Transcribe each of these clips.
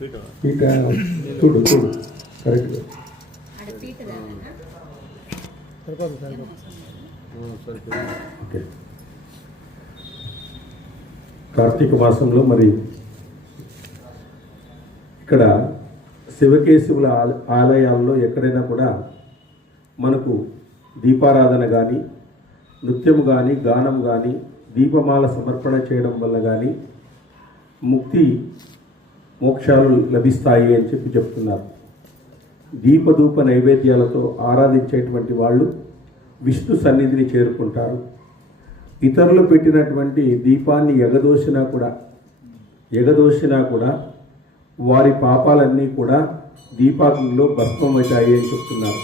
పీట చూడు చూడు కరెక్ట్. ఓకే. కార్తీక మాసంలో మరి ఇక్కడ శివకేశవుల ఆలయాల్లో ఎక్కడైనా కూడా మనకు దీపారాధన కానీ, నృత్యము కానీ, గానం కానీ, దీపమాల సమర్పణ చేయడం వల్ల కానీ ముక్తి మోక్షాలు లభిస్తాయి అని చెప్తున్నారు. దీపధూప నైవేద్యాలతో ఆరాధించేటువంటి వాళ్ళు విష్ణు సన్నిధిని చేరుకుంటారు. ఇతరులు పెట్టినటువంటి దీపాన్ని ఎగదోసినా కూడా వారి పాపాలన్నీ కూడా దీపాగ్నిలో భస్మమవుతాయి అని చెప్తున్నారు.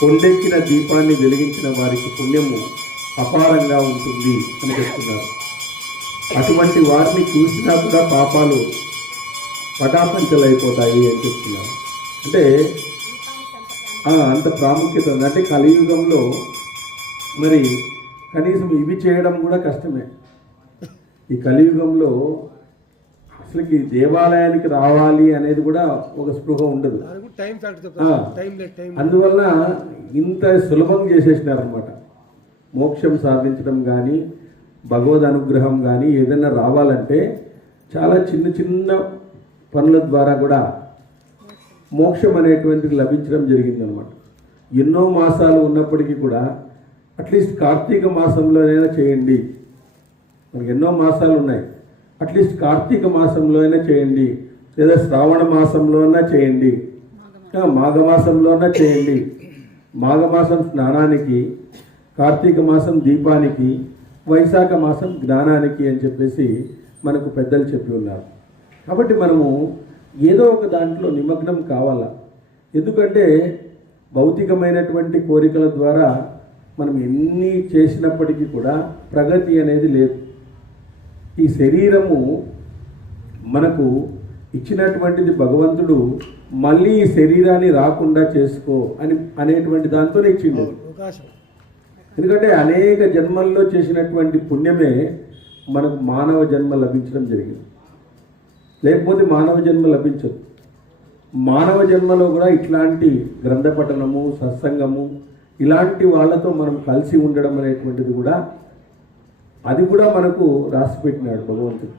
కొండెక్కిన దీపాన్ని వెలిగించిన వారికి పుణ్యము అపారంగా ఉంటుంది అని చెప్తున్నారు. అటువంటి వారిని చూసినా కూడా పాపాలు పటాపంచలైపోతాయి అని చెప్తున్నారు. అంటే అంత ప్రాముఖ్యత ఉంది. అంటే కలియుగంలో మరి కనీసం ఇవి చేయడం కూడా కష్టమే. ఈ కలియుగంలో అసలుకి దేవాలయానికి రావాలి అనేది కూడా ఒక స్పృహ ఉండదు. అందువల్ల ఇంత సులభం చేసేసినారనమాట. మోక్షం సాధించడం కానీ, భగవద్ అనుగ్రహం కానీ ఏదైనా రావాలంటే చాలా చిన్న చిన్న పనుల ద్వారా కూడా మోక్షం అనేటువంటిది లభించడం జరిగిందనమాట. ఎన్నో మాసాలు ఉన్నప్పటికీ కూడా అట్లీస్ట్ కార్తీక మాసంలోనైనా చేయండి. మనకి ఎన్నో మాసాలు ఉన్నాయి. అట్లీస్ట్ కార్తీక మాసంలో అయినా చేయండి, లేదా శ్రావణ మాసంలో అయినా చేయండి, మాఘమాసంలో అయినా చేయండి. మాఘమాసం స్నానానికి, కార్తీక మాసం దీపానికి, వైశాఖ మాసం జ్ఞానానికి అని చెప్పేసి మనకు పెద్దలు చెప్పి ఉన్నారు. కాబట్టి మనము ఏదో ఒక దాంట్లో నిమగ్నం కావాలా. ఎందుకంటే భౌతికమైనటువంటి కోరికల ద్వారా మనం ఎన్ని చేసినప్పటికీ కూడా ప్రగతి అనేది లేదు. ఈ శరీరము మనకు ఇచ్చినటువంటిది భగవంతుడు మళ్ళీ ఈ శరీరాన్ని రాకుండా చేసుకో అనేటువంటి దాంతోనే ఇచ్చిండు. ఎందుకంటే అనేక జన్మల్లో చేసినటువంటి పుణ్యమే మనకు మానవ జన్మ లభించడం జరిగింది. లేకపోతే మానవ జన్మ లభించదు. మానవ జన్మలో కూడా ఇట్లాంటి గ్రంథ పఠనము, సత్సంగము, ఇలాంటి వాళ్ళతో మనం కలిసి ఉండడం అనేటువంటిది కూడా అది కూడా మనకు రాసిపెట్టినాడు భగవంతుడు.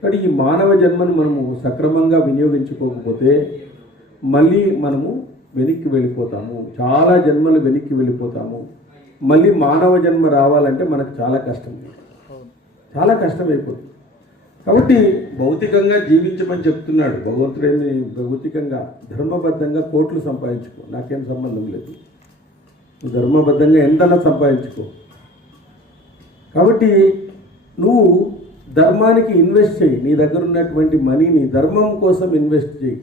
కానీ ఈ మానవ జన్మను మనము సక్రమంగా వినియోగించుకోకపోతే మళ్ళీ మనము వెనక్కి వెళ్ళిపోతాము. చాలా జన్మలు వెనక్కి వెళ్ళిపోతాము. మళ్ళీ మానవ జన్మ రావాలంటే మనకు చాలా కష్టమైపోతుంది. కాబట్టి భౌతికంగా జీవించమని చెప్తున్నాడు భగవంతుడు. భౌతికంగా ధర్మబద్ధంగా కోట్లు సంపాదించుకో, నాకేం సంబంధం లేదు. ధర్మబద్ధంగా ఎంతన్నా సంపాదించుకో. కాబట్టి నువ్వు ధర్మానికి ఇన్వెస్ట్ చేయి. నీ దగ్గర ఉన్నటువంటి మనీని ధర్మం కోసం ఇన్వెస్ట్ చేయి.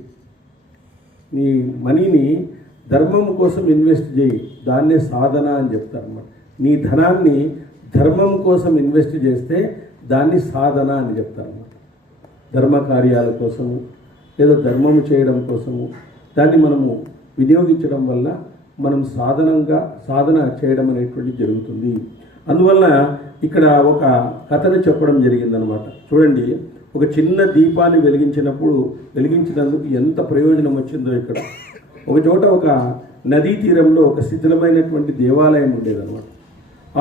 నీ మనీని ధర్మం కోసం ఇన్వెస్ట్ చేయి. దాన్నే సాధన అని చెప్తారన్నమాట. నీ ధనాన్ని ధర్మం కోసం ఇన్వెస్ట్ చేస్తే దాన్ని సాధన అని చెప్తారన్నమాట. ధర్మ కార్యాల కోసము లేదా ధర్మము చేయడం కోసము దాన్ని మనము వినియోగించడం వల్ల మనం సాధన చేయడం అనేటువంటి జరుగుతుంది. అందువల్ల ఇక్కడ ఒక కథను చెప్పడం జరిగిందనమాట. చూడండి, ఒక చిన్న దీపాన్ని వెలిగించినందుకు ఎంత ప్రయోజనం వచ్చిందో. ఇక్కడ ఒక చోట ఒక నదీ తీరంలో ఒక శిథిలమైనటువంటి దేవాలయం ఉండేదన్నమాట.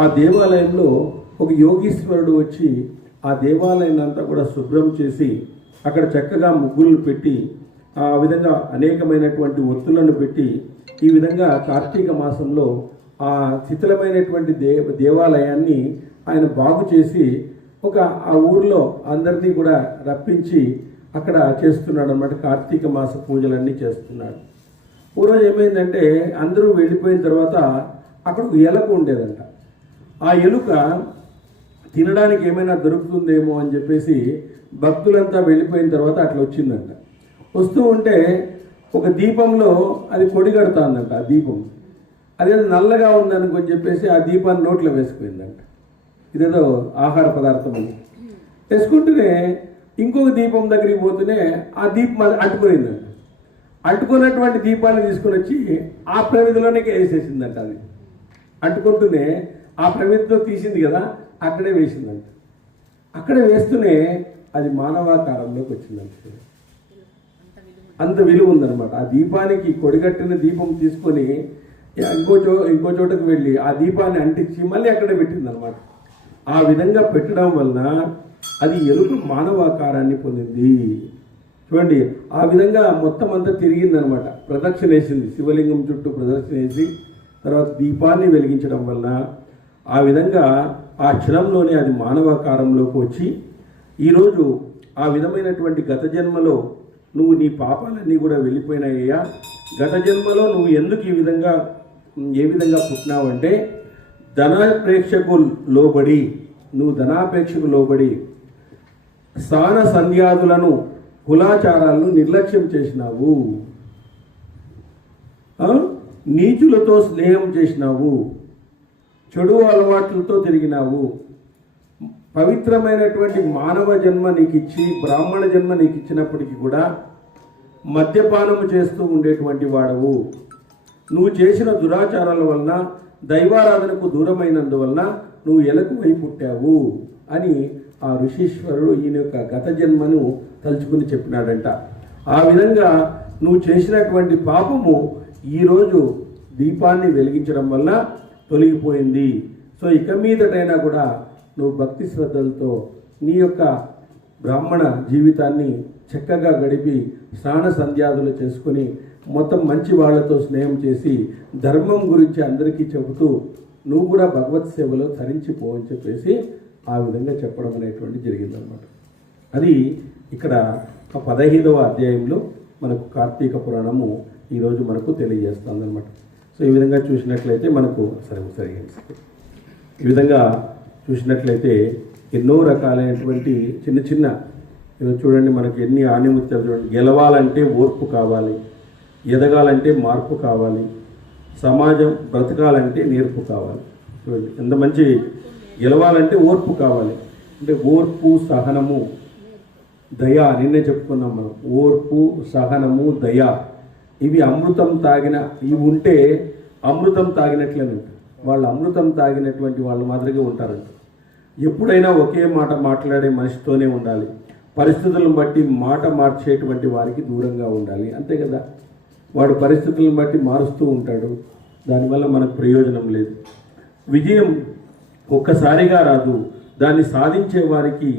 ఆ దేవాలయంలో ఒక యోగీశ్వరుడు వచ్చి ఆ దేవాలయాన్ని అంతా కూడా శుభ్రం చేసి అక్కడ చక్కగా ముగ్గులను పెట్టి ఆ విధంగా అనేకమైనటువంటి ఒత్తులను పెట్టి ఈ విధంగా కార్తీక మాసంలో ఆ శిథిలమైనటువంటి దేవాలయాన్ని ఆయన బాగు చేసి ఆ ఊరిలో అందరినీ కూడా రప్పించి అక్కడ చేస్తున్నాడు అన్నమాట. కార్తీక మాస పూజలన్నీ చేస్తున్నాడు. ఓ రోజు ఏమైందంటే అందరూ వెళ్ళిపోయిన తర్వాత అక్కడ ఒక ఎలుక ఉండేదంట. ఆ ఎలుక తినడానికి ఏమైనా దొరుకుతుందేమో అని చెప్పేసి భక్తులంతా వెళ్ళిపోయిన తర్వాత అట్లా వచ్చిందంట. వస్తూ ఉంటే ఒక దీపంలో అది పొడి కడుతుందంట. ఆ దీపం అదేదో నల్లగా ఉందనుకొని చెప్పేసి ఆ దీపాన్ని నోట్లో వేసుకుపోయిందంట. ఇదేదో ఆహార పదార్థం అని వేసుకుంటూనే ఇంకొక దీపం దగ్గరికి పోతూనే ఆ దీపం అంటుకునిందంట. అంటుకున్నటువంటి దీపాన్ని తీసుకొని వచ్చి ఆ ప్రమిదిలోనే వేసేసిందంట. అది అంటుకుంటూనే ఆ ప్రమిదితో తీసింది కదా, అక్కడే వేసిందంట. అక్కడే వేస్తూనే అది మానవాకారంలోకి వచ్చిందంట. అంత విలువ ఉందన్నమాట. ఆ దీపానికి కొడిగట్టిన దీపం తీసుకొని ఇంకో చోటకు వెళ్ళి ఆ దీపాన్ని అంటించి మళ్ళీ అక్కడే పెట్టిందనమాట. ఆ విధంగా పెట్టడం వలన అది ఎలుక మానవాకారాన్ని పొందింది. చూడండి, ఆ విధంగా మొత్తం అంతా తిరిగిందనమాట, ప్రదక్షిణ వేసింది, శివలింగం చుట్టూ ప్రదక్షిణ వేసి తర్వాత దీపాన్ని వెలిగించడం వలన ఆ విధంగా ఆ క్షణంలోనే అది మానవాకారంలోకి వచ్చి ఈరోజు ఆ విధమైనటువంటి గత జన్మలో నువ్వు నీ పాపాలన్నీ కూడా వెళ్ళిపోయినాయ్యా. గత జన్మలో నువ్వు ఎందుకు ఏ విధంగా పుట్టినావంటే ధనాపేక్షకు లోబడి, నువ్వు ధనాపేక్షకు లోబడి స్నాన సంధ్యాదులను కులాచారాలను నిర్లక్ష్యం చేసినావు, నీచులతో స్నేహం చేసినావు, చెడు అలవాట్లతో తిరిగినావు. పవిత్రమైనటువంటి మానవ జన్మ నీకు ఇచ్చి బ్రాహ్మణ జన్మ నీకు ఇచ్చినప్పటికీ కూడా మద్యపానము చేస్తూ ఉండేటువంటి వాడవు. నువ్వు చేసిన దురాచారాల వలన దైవారాధనకు దూరమైనందువలన నువ్వు ఎలకువై పుట్టావు అని ఆ ఋషీశ్వరుడు ఈయన యొక్క గత జన్మను తలుచుకుని చెప్పినాడంట. ఆ విధంగా నువ్వు చేసినటువంటి పాపము ఈరోజు దీపాన్ని వెలిగించడం వల్ల తొలగిపోయింది. సో ఇక మీదటైనా కూడా నువ్వు భక్తి శ్రద్ధలతో నీ యొక్క బ్రాహ్మణ జీవితాన్ని చక్కగా గడిపి స్నాన సంధ్యాదులు చేసుకుని మొత్తం మంచి వాళ్ళతో స్నేహం చేసి ధర్మం గురించి అందరికీ చెబుతూ నువ్వు కూడా భగవత్ సేవలో తరించిపో అని చెప్పేసి ఆ విధంగా చెప్పడం అనేటువంటి జరిగిందనమాట. అది ఇక్కడ 15వ అధ్యాయంలో మనకు కార్తీక పురాణము ఈరోజు మనకు తెలియజేస్తుంది అనమాట. సో ఈ విధంగా చూసినట్లయితే మనకు ఈ విధంగా చూసినట్లయితే ఎన్నో రకాలైనటువంటి చిన్న చిన్న చూడండి, మనకి ఎన్ని ఆణిముత్యాలు చూడండి. గెలవాలంటే ఓర్పు కావాలి, ఎదగాలంటే మార్పు కావాలి, సమాజం బ్రతకాలంటే నేర్పు కావాలి. చూడండి ఎంత మంచి, గెలవాలంటే ఓర్పు కావాలి, అంటే ఓర్పు సహనము దయ, నిన్నే చెప్పుకున్నాం మనం. ఓర్పు సహనము దయ, ఇవి అమృతం ఇవి ఉంటే అమృతం తాగినట్లేనంట. వాళ్ళు అమృతం తాగినటువంటి వాళ్ళు మాదిరిగా ఉంటారంట. ఎప్పుడైనా ఒకే మాట మాట్లాడే మనిషితోనే ఉండాలి, పరిస్థితులను బట్టి మాట మార్చేటువంటి వారికి దూరంగా ఉండాలి. అంతే కదా, వాడు పరిస్థితులను బట్టి మారుస్తూ ఉంటాడు, దానివల్ల మనకు ప్రయోజనం లేదు. విజయం ఒక్కసారిగా రాదు, దాన్ని సాధించే వారికి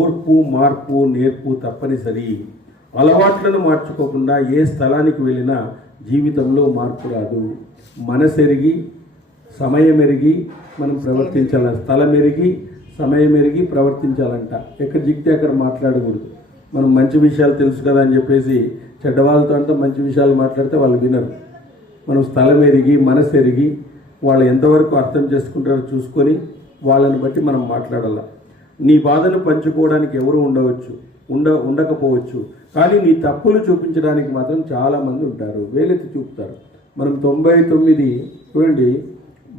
ఓర్పు మార్పు నేర్పు తప్పనిసరి. అలవాట్లను మార్చుకోకుండా ఏ స్థలానికి వెళ్ళినా జీవితంలో మార్పు రాదు. మనసెరిగి సమయం ఎరిగి మనం ప్రవర్తించాల, స్థలం ఎరిగి సమయం ఎరిగి ప్రవర్తించాలంట. ఎక్కడ జిక్తే అక్కడ మాట్లాడకూడదు. మనం మంచి విషయాలు తెలుసు కదా అని చెప్పేసి చెడ్డవాళ్ళతో అంతా మంచి విషయాలు మాట్లాడితే వాళ్ళు వినరు. మనం స్థలం ఎరిగి మనసు ఎరిగి వాళ్ళు ఎంతవరకు అర్థం చేసుకుంటారో చూసుకొని వాళ్ళని బట్టి మనం మాట్లాడాల. నీ బాధను పంచుకోవడానికి ఎవరు ఉండకపోవచ్చు, కానీ నీ తప్పులు చూపించడానికి మాత్రం చాలామంది ఉంటారు, వేలెత్తి చూపుతారు. మనం 99 చూడండి,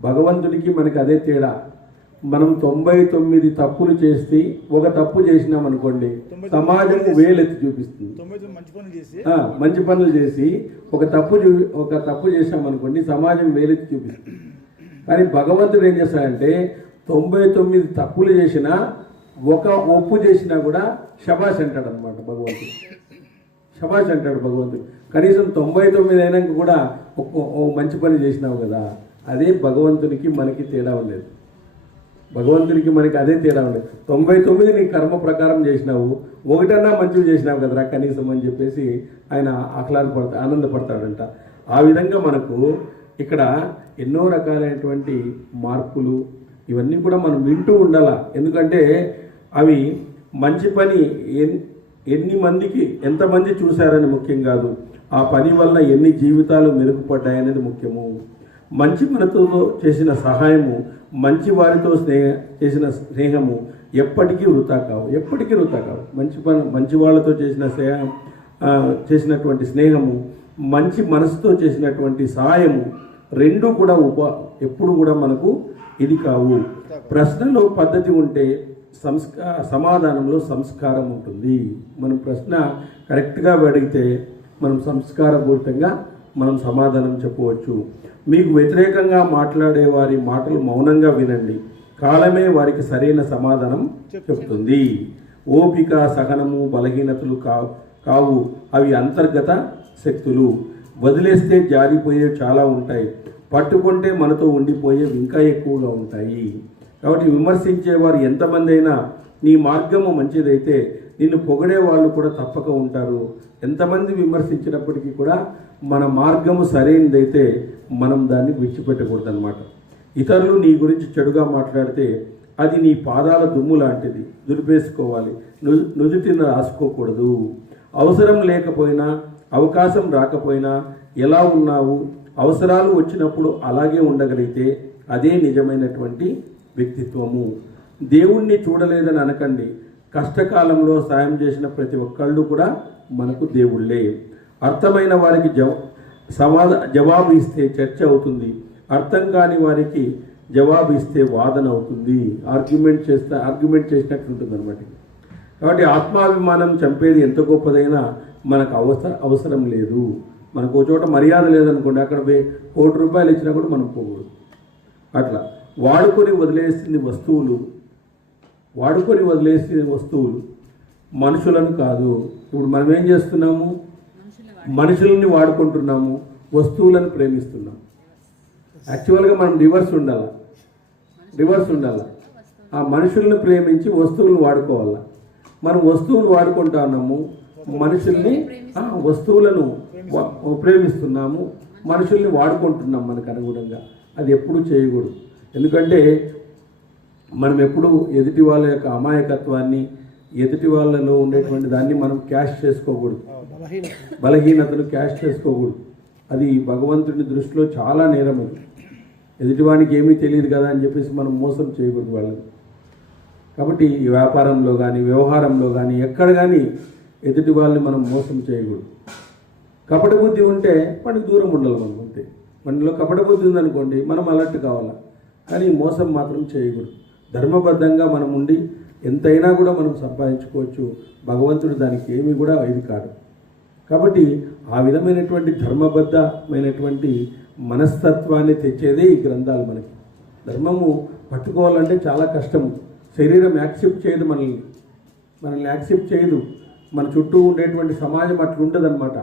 భగవంతుడికి మనకి అదే తేడా. మనం 99 తప్పులు చేసి ఒక తప్పు చేసినాం అనుకోండి, సమాజం వేలెత్తి చూపిస్తుంది. మంచి పనులు చేసి ఒక తప్పు చేసామనుకోండి, సమాజం వేలెత్తి చూపిస్తుంది. కానీ భగవంతుడు ఏం చేస్తాడంటే 99 తప్పులు చేసినా ఒక ఒప్పు చేసినా కూడా శబాష్ అంటాడు అనమాట భగవంతుడు. శబాష్ అంటాడు భగవంతుడు. కనీసం 99 అయినాక కూడా ఓ మంచి పని చేసినావు కదా. అదే భగవంతునికి మనకి తేడా ఉండేది. భగవంతునికి మనకి అదే తేడా ఉండేది. 99 నీ కర్మ ప్రకారం చేసినావు, ఒకటన్నా మంచివి చేసినావు కదరా కనీసం అని చెప్పేసి ఆయన ఆనందపడతాడంట. ఆ విధంగా మనకు ఇక్కడ ఎన్నో రకాలైనటువంటి మార్పులు ఇవన్నీ కూడా మనం వింటూ ఉండాల. ఎందుకంటే అవి మంచి పని ఎంతమంది చూశారని ముఖ్యం కాదు, ఆ పని వల్ల ఎన్ని జీవితాలు మెరుగుపడ్డాయనేది ముఖ్యము. మంచి మనతో చేసిన సహాయము, మంచి వారితో చేసిన స్నేహము ఎప్పటికీ వృథా కావు. మంచి వాళ్ళతో చేసినటువంటి స్నేహము, మంచి మనసుతో చేసినటువంటి సహాయము రెండు కూడా ఎప్పుడు కూడా మనకు ఇది కావు. ప్రశ్నలో పద్ధతి ఉంటే సమాధానంలో సంస్కారం ఉంటుంది. మనం ప్రశ్న కరెక్ట్గా అడిగితే మనం సంస్కారపూరితంగా మనం సమాధానం చెప్పవచ్చు. మీకు వ్యతిరేకంగా మాట్లాడే వారి మాటలు మౌనంగా వినండి, కాలమే వారికి సరైన సమాధానం చెప్తుంది. ఓపిక సహనము బలహీనతలు కావు, అవి అంతర్గత శక్తులు. వదిలేస్తే జారిపోయే చాలా ఉంటాయి, పట్టుకుంటే మనతో ఉండిపోయేవి ఇంకా ఎక్కువగా ఉంటాయి. కాబట్టి విమర్శించేవారు ఎంతమంది అయినా నీ మార్గము మంచిదైతే నిన్ను పొగిడే వాళ్ళు కూడా తప్పక ఉంటారు. ఎంతమంది విమర్శించినప్పటికీ కూడా మన మార్గము సరైనదైతే మనం దాన్ని విడిచిపెట్టకూడదు అన్నమాట. ఇతరులు నీ గురించి చెడుగా మాట్లాడితే అది నీ పాదాల దుమ్ము లాంటిది, దులిపేసుకోవాలి, నుదుటిన రాసుకోకూడదు. అవసరం లేకపోయినా అవకాశం రాకపోయినా ఎలా ఉన్నావు, అవసరాలు వచ్చినప్పుడు అలాగే ఉండగలిగితే అదే నిజమైనటువంటి వ్యక్తిత్వము. దేవుణ్ణి చూడలేదని అనకండి, కష్టకాలంలో సాయం చేసిన ప్రతి ఒక్కళ్ళు కూడా మనకు దేవుళ్ళే. అర్థమైన వారికి జవాబు ఇస్తే చర్చ అవుతుంది, అర్థం కాని వారికి జవాబు ఇస్తే వాదన అవుతుంది, ఆర్గ్యుమెంట్ చేసినట్టు ఉంటుంది అనమాట. కాబట్టి ఆత్మాభిమానం చంపేది ఎంత గొప్పదైనా మనకు అవసరం లేదు. మనకు ఒక చోట మర్యాద లేదనుకోండి, అక్కడ ₹1,00,00,000 ఇచ్చినా కూడా మనం పోకూడదు. అట్లా వాడుకొని వదిలేసిన వస్తువులు మనుషులను కాదు. ఇప్పుడు మనం ఏం చేస్తున్నాము, మనుషులని వాడుకుంటున్నాము, వస్తువులను ప్రేమిస్తున్నాం. యాక్చువల్గా మనం రివర్స్ ఉండాలి. ఆ మనుషుల్ని ప్రేమించి వస్తువులను వాడుకోవాలి. మనం వస్తువులు వాడుకుంటా ఉన్నాము, వస్తువులను ప్రేమిస్తున్నాము, మనుషుల్ని వాడుకుంటున్నాం మనకు అనుగుణంగా. అది ఎప్పుడూ చేయకూడదు. ఎందుకంటే మనం ఎప్పుడు ఎదుటి వాళ్ళ యొక్క అమాయకత్వాన్ని, ఎదుటి వాళ్ళలో ఉండేటువంటి దాన్ని మనం క్యాష్ చేసుకోకూడదు, బలహీనతను క్యాష్ చేసుకోకూడదు. అది భగవంతుని దృష్టిలో చాలా నేరం. అది ఎదుటివానికి ఏమీ తెలియదు కదా అని చెప్పేసి మనం మోసం చేయకూడదు వాళ్ళని. కాబట్టి ఈ వ్యాపారంలో కానీ వ్యవహారంలో కానీ ఎక్కడ కానీ ఎదుటి వాళ్ళని మనం మోసం చేయకూడదు. కపట బుద్ధి ఉంటే మనకి దూరం ఉండాలి. మనం అంతే, మనలో కపట బుద్ధి ఉందనుకోండి మనం అలర్ట్ కావాలా, కానీ మోసం మాత్రం చేయకూడదు. ధర్మబద్ధంగా మనం ఉండి ఎంతైనా కూడా మనం సంపాదించుకోవచ్చు. భగవంతుడు దానికి ఏమీ కూడా ఇది కాదు. కాబట్టి ఆ విధమైనటువంటి ధర్మబద్ధమైనటువంటి మనస్తత్వాన్ని తెచ్చేదే ఈ గ్రంథాలు. మనకి ధర్మము పట్టుకోవాలంటే చాలా కష్టము. శరీరం యాక్సెప్ట్ చేయదు, మనల్ని యాక్సెప్ట్ చేయదు. మన చుట్టూ ఉండేటువంటి సమాజం అట్లుంటుందన్నమాట.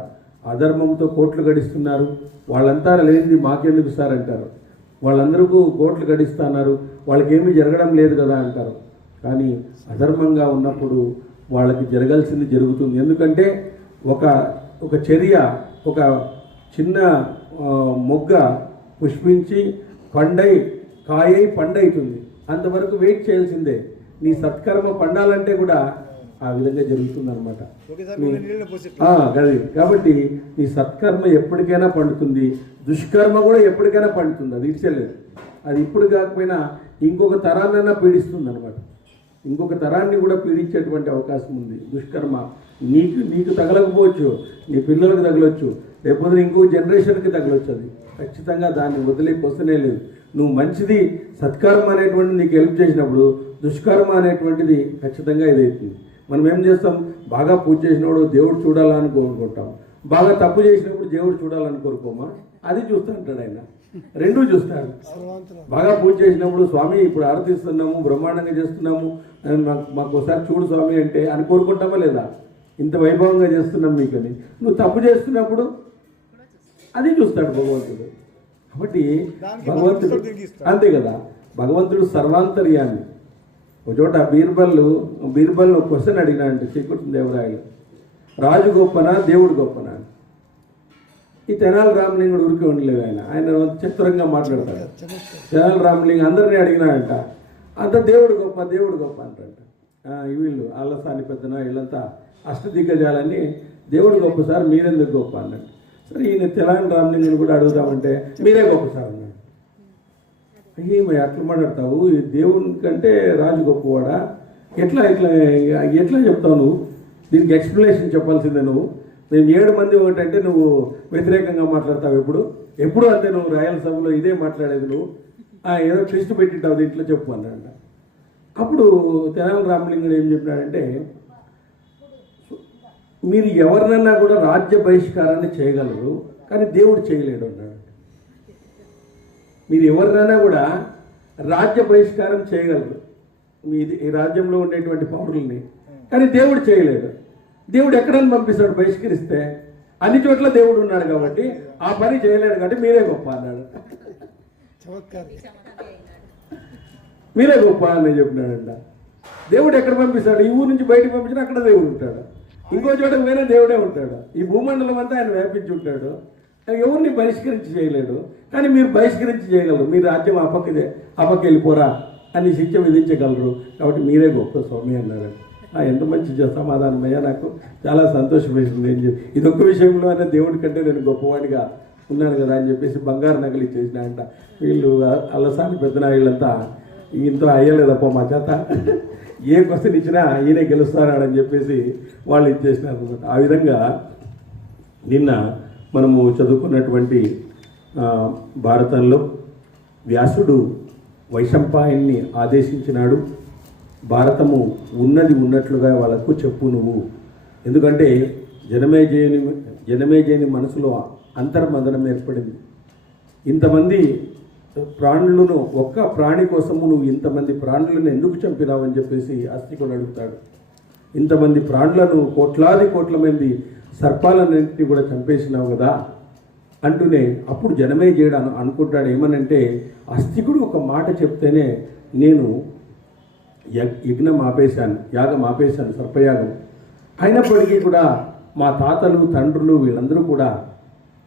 అధర్మంతో కోట్లు గడిస్తున్నారు, వాళ్ళంతా లేనిది మాకెందుకు సార్ అంటారు. వాళ్ళందరికీ కోట్లు గడిస్తున్నారు, వాళ్ళకేమీ జరగడం లేదు కదా అంటారు. కానీ అధర్మంగా ఉన్నప్పుడు వాళ్ళకి జరగాల్సింది జరుగుతుంది. ఎందుకంటే ఒక చర్య, ఒక చిన్న మొగ్గ పుష్పించి కాయై పండవుతుంది, అంతవరకు వెయిట్ చేయాల్సిందే. నీ సత్కర్మ పండాలంటే కూడా ఆ విధంగా జరుగుతుంది అనమాట. కాబట్టి నీ సత్కర్మ ఎప్పటికైనా పండుతుంది, దుష్కర్మ కూడా ఎప్పటికైనా పండుతుంది. అది ఇచ్చలేదు. అది ఇప్పుడు కాకపోయినా ఇంకొక తరాన్నైనా పీడిస్తుంది అనమాట. ఇంకొక తరాన్ని కూడా పీడించేటువంటి అవకాశం ఉంది. దుష్కర్మ నీకు తగలకపోవచ్చు, నీ పిల్లలకు తగలవచ్చు, లేకపోతే ఇంకో జనరేషన్కి తగలవచ్చు. అది ఖచ్చితంగా దాన్ని వదిలేకొస్తూనే లేదు. నువ్వు మంచిది సత్కర్మ అనేటువంటిది నీకు హెల్ప్ చేసినప్పుడు దుష్కర్మ అనేటువంటిది ఖచ్చితంగా ఇదవుతుంది. మనం ఏం చేస్తాం, బాగా పూజ చేసినప్పుడు దేవుడు చూడాలని కోరుకుంటాం, బాగా తప్పు చేసినప్పుడు దేవుడు చూడాలని కోరుకోమా? అది చూస్తూ ఉంటాడు ఆయన, రెండూ చూస్తాడు. బాగా పూజ చేసినప్పుడు స్వామి ఇప్పుడు ఆరతిస్తున్నాము, బ్రహ్మాండంగా చేస్తున్నాము, మాకు ఒకసారి చూడు స్వామి అంటే అని కోరుకుంటామా లేదా? ఇంత వైభవంగా చేస్తున్నాం మీకని. నువ్వు తప్పు చేస్తున్నప్పుడు అది చూస్తాడు భగవంతుడు. కాబట్టి భగవంతుడు అంతే కదా, భగవంతుడు సర్వాంతర్యాన్ని. ఒక చోట బీర్బల్ క్వశ్చన్ అడిగినా అంటే శ్రీకృష్ణదేవరాయలు, రాజు గొప్పనా దేవుడు గొప్పనా? ఈ తెనాలి రామలింగుడు ఊరికే ఉండలేదు. ఆయన చిత్రంగా మాట్లాడతాడు. తెనాలి రామలింగ అందరినీ అడిగినాడంట, అంత దేవుడు గొప్ప అంటాడు. వీళ్ళు ఆలసాని పెద్దన వీళ్ళంతా అష్టదిగ్గజాలన్నీ దేవుడు గొప్ప సార్, మీరెందుకు గొప్ప అన్నాడు. సరే ఈయన తెలంగాణ రామలింగుని కూడా అడుగుతామంటే మీరే గొప్ప సార్ అన్నాడు. అయ్యేమో అట్లా మాట్లాడతావు, దేవుని కంటే రాజు గొప్పవాడా? ఎట్లా చెప్తావు నువ్వు? దీనికి ఎక్స్ప్లెనేషన్ చెప్పాల్సిందే నువ్వు. మేము 7 మంది ఒకటంటే నువ్వు వ్యతిరేకంగా మాట్లాడతావు. ఎప్పుడు అంతే, నువ్వు రాయలసభలో ఇదే మాట్లాడేది నువ్వు. ఏదో ట్విస్ట్ పెట్టింటావు దీంట్లో చెప్పు అన్నాడంట. అప్పుడు తెనాలి రామలింగుడు ఏం చెప్పినాడంటే, మీరు ఎవరినన్నా కూడా రాజ్య బహిష్కారాన్ని చేయగలరు, కానీ దేవుడు చేయలేడు అన్నాడు. మీరు ఎవరినైనా కూడా రాజ్య బహిష్కారం చేయగలరు ఈ రాజ్యంలో ఉండేటువంటి పౌరుల్ని, కానీ దేవుడు చేయలేడు. దేవుడు ఎక్కడని పంపిస్తాడు బహిష్కరిస్తే? అన్ని చోట్ల దేవుడు ఉన్నాడు కాబట్టి ఆ పని చేయలేడు కాబట్టి మీరే గొప్ప అన్నాడు. మీరే గొప్ప అని చెప్పినాడంట. దేవుడు ఎక్కడ పంపిస్తాడు? ఈ ఊరు నుంచి బయటకు పంపించినా అక్కడ దేవుడు ఉంటాడు, ఇంకో చోట వేరే దేవుడే ఉంటాడు. ఈ భూమండలం అంతా ఆయన వ్యాపించి ఉంటాడు. ఎవరిని బహిష్కరించి చేయలేడు, కానీ మీరు బహిష్కరించి చేయగలరు. మీ రాజ్యం అపక్కి వెళ్ళిపోరా అని శిక్ష విధించగలరు, కాబట్టి మీరే గొప్ప స్వామి అన్నాడు. ఎంత మంచి సమాధానం అయ్యా, నాకు చాలా సంతోషం వేసింది. ఏం చెప్పి ఇదొక్క విషయంలో అయినా దేవుడి కంటే నేను గొప్పవాడిగా ఉన్నాను కదా అని చెప్పేసి బంగారు నగలు ఇచ్చేసిన అంట. వీళ్ళు అల్లసాని పెద్దన వీళ్ళంతా ఈయనతో అయ్యలేదప్ప మా చేత, ఏ క్వశ్చన్ ఇచ్చినా ఈయనే గెలుస్తారని చెప్పేసి వాళ్ళు ఇచ్చేసినారు అనమాట. ఆ విధంగా నిన్న మనము చదువుకున్నటువంటి భారతంలో వ్యాసుడు వైశంపాయన్ని ఆదేశించినాడు. భారతము ఉన్నది ఉన్నట్లుగా వాళ్ళకు చెప్పు నువ్వు. ఎందుకంటే జనమేజయుని మనసులో అంతర్మదనం ఏర్పడింది. ఇంతమంది ప్రాణులను, ఒక్క ప్రాణి కోసము నువ్వు ఇంతమంది ప్రాణులను ఎందుకు చంపినావు అని చెప్పేసి ఆస్తికుడు అడుగుతాడు. ఇంతమంది ప్రాణులను, కోట్ల మంది సర్పాలన్నింటినీ కూడా చంపేసినావు కదా అంటూనే అప్పుడు జనమేజయుడు అనుకుంటాడు ఏమనంటే, ఆస్తికుడు ఒక మాట చెప్తేనే నేను యజ్ఞం ఆపేశాను, యాగం ఆపేశాను, సర్పయాగం. అయినప్పటికీ కూడా మా తాతలు, తండ్రులు వీళ్ళందరూ కూడా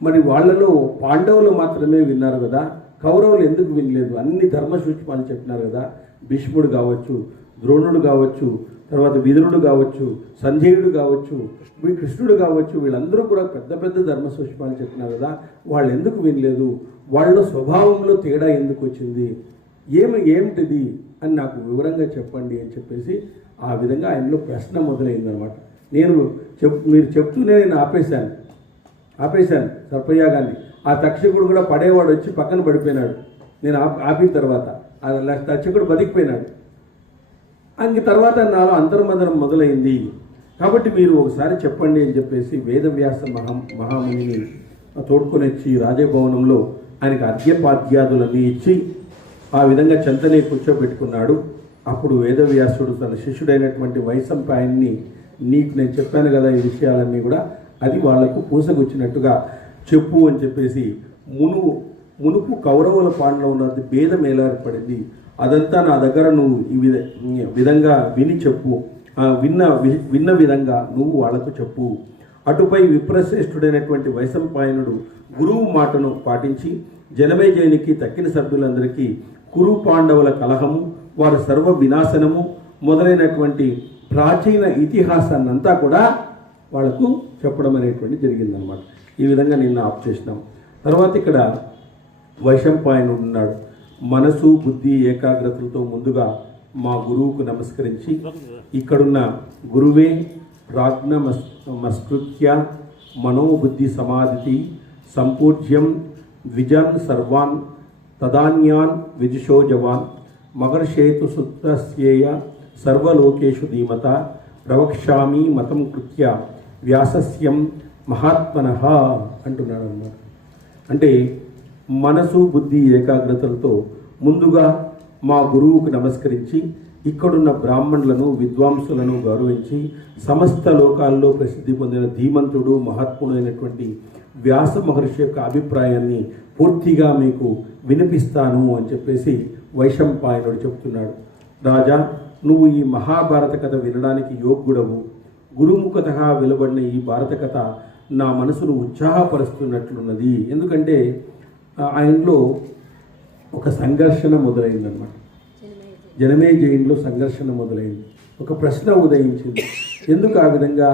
మరి వాళ్ళలో పాండవులు మాత్రమే విన్నారు కదా, కౌరవులు ఎందుకు వినలేదు? అన్ని ధర్మ సూక్ష్మాలు చెప్పినారు కదా. భీష్ముడు కావచ్చు, ద్రోణుడు కావచ్చు, తర్వాత విదురుడు కావచ్చు, సంజయుడు కావచ్చు, కృష్ణుడు కావచ్చు, వీళ్ళందరూ కూడా పెద్ద పెద్ద ధర్మ సూక్ష్మాలు చెప్పినారు కదా, వాళ్ళు ఎందుకు వినలేదు? వాళ్ళ స్వభావంలో తేడా ఎందుకు వచ్చింది? ఏమిటిది అని నాకు వివరంగా చెప్పండి అని చెప్పేసి ఆ విధంగా ఆయనలో ప్రశ్న మొదలైందనమాట. మీరు చెప్తూనే నేను ఆపేశాను సర్పయాగాన్ని. ఆ తక్షకుడు కూడా పడేవాడు వచ్చి పక్కన పడిపోయినాడు. నేను ఆపిన తర్వాత ఆ తక్షకుడు బతికిపోయినాడు. అంక తర్వాత నాలో అంతర్మదనం మొదలైంది. కాబట్టి మీరు ఒకసారి చెప్పండి అని చెప్పేసి వేదవ్యాస మహామునిని తోడుకొని వచ్చి రాజభవనంలో ఆయనకు అర్ఘ్యపాద్యాదులన్నీ ఇచ్చి ఆ విధంగా చెంతనే కూర్చోబెట్టుకున్నాడు. అప్పుడు వేదవ్యాసుడు తన శిష్యుడైనటువంటి వైశంపాయన్ని, నీకు నేను చెప్పాను కదా ఈ విషయాలన్నీ కూడా, అది వాళ్లకు పూసగుచ్చినట్టుగా చెప్పు అని చెప్పేసి మునుపు కౌరవుల పాండలో ఉన్నది భేదం ఎలా ఏర్పడింది, అదంతా నా దగ్గర నువ్వు ఈ విధంగా విని చెప్పు, విన్న విధంగా నువ్వు వాళ్లకు చెప్పు. అటుపై విప్రశ్రేష్ఠుడైనటువంటి వైశంపాయనుడు గురువు మాటను పాటించి జనమేజయునికి తక్కిన సభ్యులందరికీ కురు పాండవుల కలహము, వారి సర్వ వినాశనము మొదలైనటువంటి ప్రాచీన ఇతిహాసాన్నంతా కూడా వాళ్లకు చెప్పడం అనేటువంటి జరిగిందనమాట. ఈ విధంగా నిన్న ఆప్ చేసినాం. తర్వాత ఇక్కడ వైశంపాయనుడు ఉన్నాడు. మనసు, బుద్ధి, ఏకాగ్రతలతో ముందుగా మా గురువుకు నమస్కరించి, ఇక్కడున్న గురువే ప్రాజ్ఞమస్కృత్య మనోబుద్ధి సమాధి సంపూజ్యం ద్విజన్ సర్వాన్ తదాన్యాన్ విజుషో జవాన్ మగర్షేతు సుత్రస్యేయ సర్వలోకేషు ధీమత ప్రవక్ష్యామి మతం కృత్య వ్యాసస్యం మహాత్మనః అంటున్నాడు అన్నమాట. అంటే మనసు, బుద్ధి, ఏకాగ్రతలతో ముందుగా మా గురువుకు నమస్కరించి, ఇక్కడున్న బ్రాహ్మణులను, విద్వాంసులను గౌరవించి సమస్త లోకాల్లో ప్రసిద్ధి పొందిన ధీమంతుడు, మహాత్ముడు అయినటువంటి వ్యాస మహర్షి యొక్క అభిప్రాయాన్ని పూర్తిగా మీకు వినిపిస్తాను అని చెప్పేసి వైశంపాయనుడు చెప్తున్నాడు. రాజా, నువ్వు ఈ మహాభారత కథ వినడానికి యోగ్యుడవు. గురుముఖతగా వెలువడిన ఈ భారత కథ నా మనసును ఉత్సాహపరుస్తున్నట్లున్నది. ఎందుకంటే ఆయనలో ఒక సంఘర్షణ మొదలైందన్నమాట. జనమేజయునిలో సంఘర్షణ మొదలైంది. ఒక ప్రశ్న ఉదయించింది. ఎందుకు ఆ విధంగా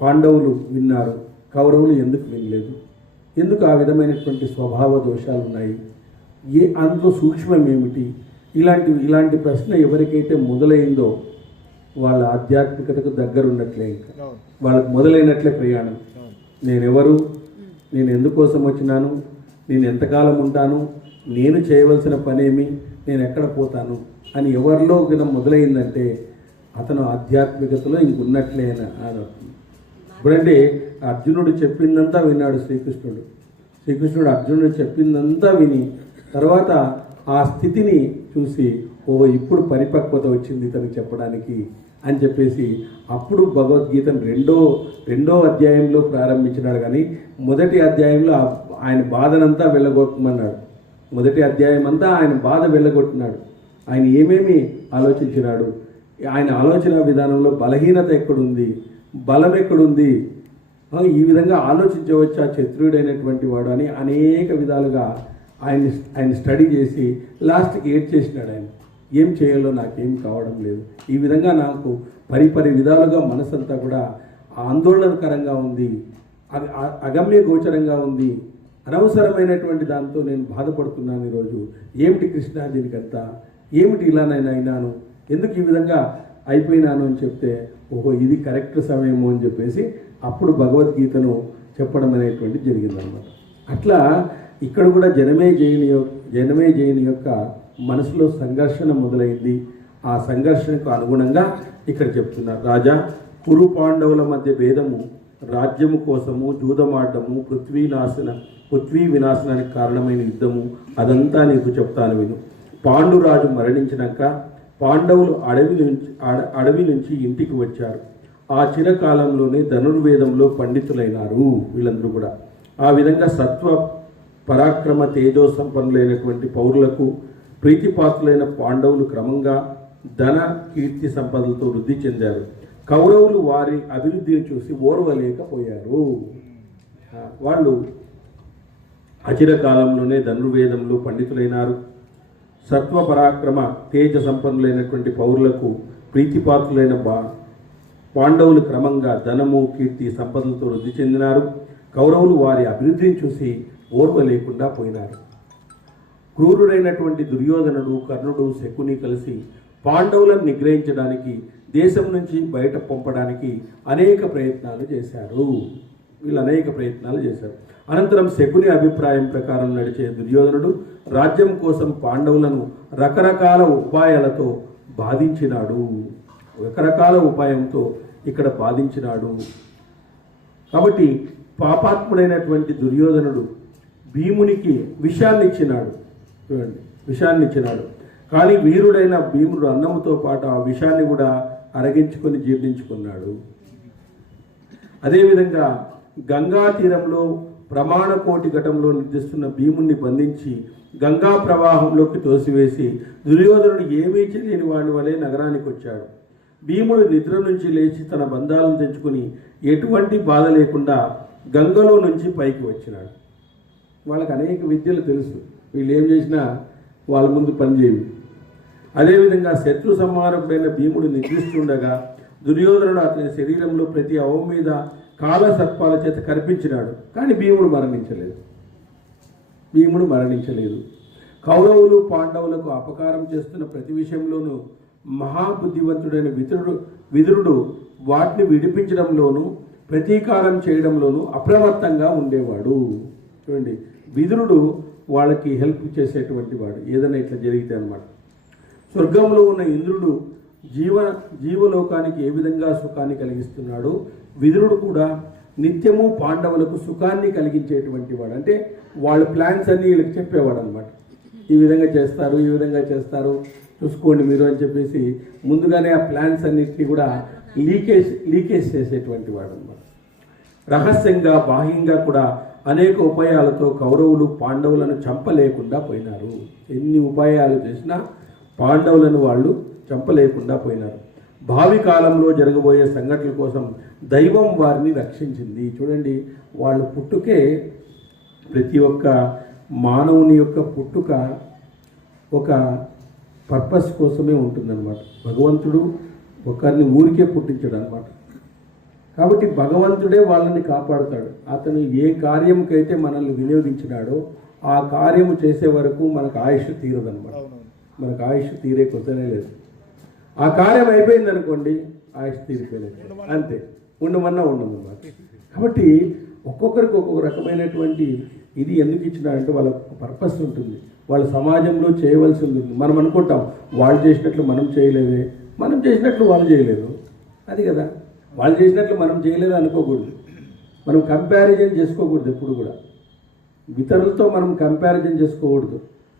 పాండవులు విన్నారు, కౌరవులు ఎందుకు వినలేదు? ఎందుకు ఆ విధమైనటువంటి స్వభావ దోషాలు ఉన్నాయి? అందులో సూక్ష్మం ఏమిటి? ఇలాంటి ప్రశ్న ఎవరికైతే మొదలైందో వాళ్ళ ఆధ్యాత్మికతకు దగ్గరున్నట్లే, ఇంకా వాళ్ళకు మొదలైనట్లే ప్రయాణం. నేనెవరు, నేను ఎందుకోసం వచ్చినాను, నేను ఎంతకాలం ఉంటాను, నేను చేయవలసిన పనేమి, నేను ఎక్కడ పోతాను అని ఎవరిలో గిన మొదలైందంటే అతను ఆధ్యాత్మికతలో ఇంకున్నట్లే అని అర్థం. ఇప్పుడంటే అర్జునుడు చెప్పిందంతా విన్నాడు శ్రీకృష్ణుడు అర్జునుడు చెప్పిందంతా విని తర్వాత ఆ స్థితిని చూసి, ఓ ఇప్పుడు పరిపక్వత వచ్చింది తనకు చెప్పడానికి అని చెప్పేసి అప్పుడు భగవద్గీతను రెండో అధ్యాయంలో ప్రారంభించినాడు. కానీ మొదటి అధ్యాయంలో ఆయన బాధనంతా వెళ్ళగొట్టమన్నాడు. మొదటి అధ్యాయం అంతా ఆయన బాధ వెళ్ళగొట్టినాడు. ఆయన ఏమేమి ఆలోచించినాడు, ఆయన ఆలోచన విధానంలో బలహీనత ఎక్కడుంది, బలం ఎక్కడుంది, ఈ విధంగా ఆలోచించవచ్చు ఆ క్షత్రియుడైనటువంటి వాడు అని అనేక విధాలుగా ఆయన స్టడీ చేసి లాస్ట్కి ఏడ్ చేసినాడు. ఆయన ఏం చేయాలో నాకేం కావడం లేదు, ఈ విధంగా నాకు పరిపరి విధాలుగా మనసంతా కూడా ఆందోళనకరంగా ఉంది, అగమ్య గోచరంగా ఉంది, అనవసరమైనటువంటి దాంతో నేను బాధపడుతున్నాను ఈరోజు. ఏమిటి కృష్ణ దీనికంతా, ఏమిటి ఇలానైనా అయినాను, ఎందుకు ఈ విధంగా అయిపోయినాను అని చెప్తే ఓహో ఇది కరెక్ట్ సమయము అని చెప్పేసి అప్పుడు భగవద్గీతను చెప్పడం అనేటువంటి జరిగిందన్నమాట. అట్లా ఇక్కడ కూడా జనమే జయుని యొక్క మనసులో సంఘర్షణ మొదలైంది. ఆ సంఘర్షణకు అనుగుణంగా ఇక్కడ చెప్తున్నారు, రాజా కురు పాండవుల మధ్య భేదము, రాజ్యము కోసము జూదమాడము, పృథ్వీ వినాశనానికి కారణమైన యుద్ధము, అదంతా నీకు చెప్తాను విను. పాండురాజు మరణించినాక పాండవులు అడవి నుంచి ఇంటికి వచ్చారు. ఆ చిరకాలంలోనే ధనుర్వేదంలో పండితులైనారు వీళ్ళందరూ కూడా. ఆ విధంగా సత్వ పరాక్రమ తేజో సంపన్నులైనటువంటి పౌరులకు ప్రీతిపాత్రులైన పాండవులు క్రమంగా ధన కీర్తి సంపదలతో వృద్ధి చెందారు. కౌరవులు వారి అభివృద్ధిని చూసి ఓర్వలేకపోయారు. వాళ్ళు అచిరకాలంలోనే ధనుర్వేదంలో పండితులైనారు. సత్వ పరాక్రమ తేజ సంపన్నులైనటువంటి పౌరులకు ప్రీతిపాత్రులైన పాండవులు క్రమంగా ధనము కీర్తి సంపదలతో వృద్ధి చెందినారు. కౌరవులు వారి అభివృద్ధిని చూసి ఓర్వ లేకుండా పోయినారు. క్రూరుడైనటువంటి దుర్యోధనుడు, కర్ణుడు, శకుని కలిసి పాండవులను నిగ్రహించడానికి, దేశం నుంచి బయట పంపడానికి అనేక ప్రయత్నాలు చేశారు. వీళ్ళు అనేక ప్రయత్నాలు చేశారు. అనంతరం శకుని అభిప్రాయం ప్రకారం నడిచే దుర్యోధనుడు రాజ్యం కోసం పాండవులను రకరకాల ఉపాయాలతో బాధించినాడు. రకరకాల ఉపాయంతో ఇక్కడ బాధించినాడు. కాబట్టి పాపాత్ముడైనటువంటి దుర్యోధనుడు భీమునికి విషాన్ని ఇచ్చినాడు. చూడండి, విషాన్ని ఇచ్చినాడు. కానీ వీరుడైన భీముడు అన్నముతో పాటు ఆ విషాన్ని కూడా అరగించుకొని జీర్ణించుకున్నాడు. అదేవిధంగా గంగా తీరంలో ప్రమాణకోటి ఘటంలో నిర్దిస్తున్న భీముణ్ణి బంధించి గంగా ప్రవాహంలోకి తోసివేసి దుర్యోధనుడు ఏమీ తెలియని వాడి వలె నగరానికి వచ్చాడు. భీముడు నిద్ర నుంచి లేచి తన బంధాలను తెచ్చుకుని ఎటువంటి బాధ లేకుండా గంగలో నుంచి పైకి వచ్చినాడు. వాళ్ళకి అనేక విద్యలు తెలుసు, వీళ్ళు ఏం చేసినా వాళ్ళ ముందు పనిచేయవు. అదేవిధంగా శత్రు సంహారకుడైన భీముడు నిద్రిస్తుండగా దుర్యోధనుడు అతని శరీరంలో ప్రతి అవం మీద కాల సర్పాల చేత కనిపించినాడు. కానీ భీముడు మరణించలేదు. కౌరవులు పాండవులకు అపకారం చేస్తున్న ప్రతి విషయంలోనూ మహాబుద్ధివంతుడైన విదురుడు వాటిని విడిపించడంలోనూ ప్రతీకారం చేయడంలోనూ అప్రమత్తంగా ఉండేవాడు. చూడండి, విదురుడు వాళ్ళకి హెల్ప్ చేసేటువంటి వాడు ఏదైనా ఇట్లా జరిగితే అన్నమాట. స్వర్గంలో ఉన్న ఇంద్రుడు జీవలోకానికి ఏ విధంగా సుఖాన్ని కలిగిస్తున్నాడో విదురుడు కూడా నిత్యము పాండవులకు సుఖాన్ని కలిగించేటువంటి వాడు. అంటే వాళ్ళ ప్లాన్స్ అన్నీ వీళ్ళకి చెప్పేవాడు అనమాట. ఈ విధంగా చేస్తారు చూసుకోండి మీరు అని చెప్పేసి ముందుగానే ఆ ప్లాన్స్ అన్నిటినీ కూడా లీకేజ్ చేసేటువంటి వాడు అనమాట. రహస్యంగా బాహ్యంగా కూడా అనేక ఉపాయాలతో కౌరవులు పాండవులను చంపలేకుండా పోయినారు. ఎన్ని ఉపాయాలు చేసినా పాండవులను వాళ్ళు చంపలేకుండా పోయినారు. భావి కాలంలో జరగబోయే సంఘటనల కోసం దైవం వారిని రక్షించింది. చూడండి, వాళ్ళ పుట్టుకే, ప్రతి ఒక్క మానవుని యొక్క పుట్టుక ఒక పర్పస్ కోసమే ఉంటుందన్నమాట. భగవంతుడు ఒకరిని ఊరికే పుట్టించాడు అనమాట. కాబట్టి భగవంతుడే వాళ్ళని కాపాడుతాడు. అతను ఏ కార్యంకైతే మనల్ని వినియోగించినాడో ఆ కార్యము చేసే వరకు మనకు ఆయుష్ తీరదనమాట. మనకు ఆయుష్ తీరే కొద్దనే లేదు. ఆ కార్యం అయిపోయింది అనుకోండి, ఆయుష్ తీరిపోలేదు, అంతే, ఉండమన్నమాట. కాబట్టి ఒక్కొక్కరికి ఒక్కొక్క రకమైనటువంటి ఇది ఎందుకు ఇచ్చినారంటే వాళ్ళకు ఒక పర్పస్ ఉంటుంది. వాళ్ళ సమాజంలో చేయవలసి ఉంటుంది. మనం అనుకుంటాం వాళ్ళు చేసినట్లు మనం చేయలేదే, మనం చేసినట్లు వాళ్ళు చేయలేదు, అది కదా. వాళ్ళు చేసినట్లు మనం చేయలేదు అనుకోకూడదు. మనం కంపారిజన్ చేసుకోకూడదు ఎప్పుడు కూడా. ఇతరులతో మనం కంపారిజన్ చేసుకోకూడదు.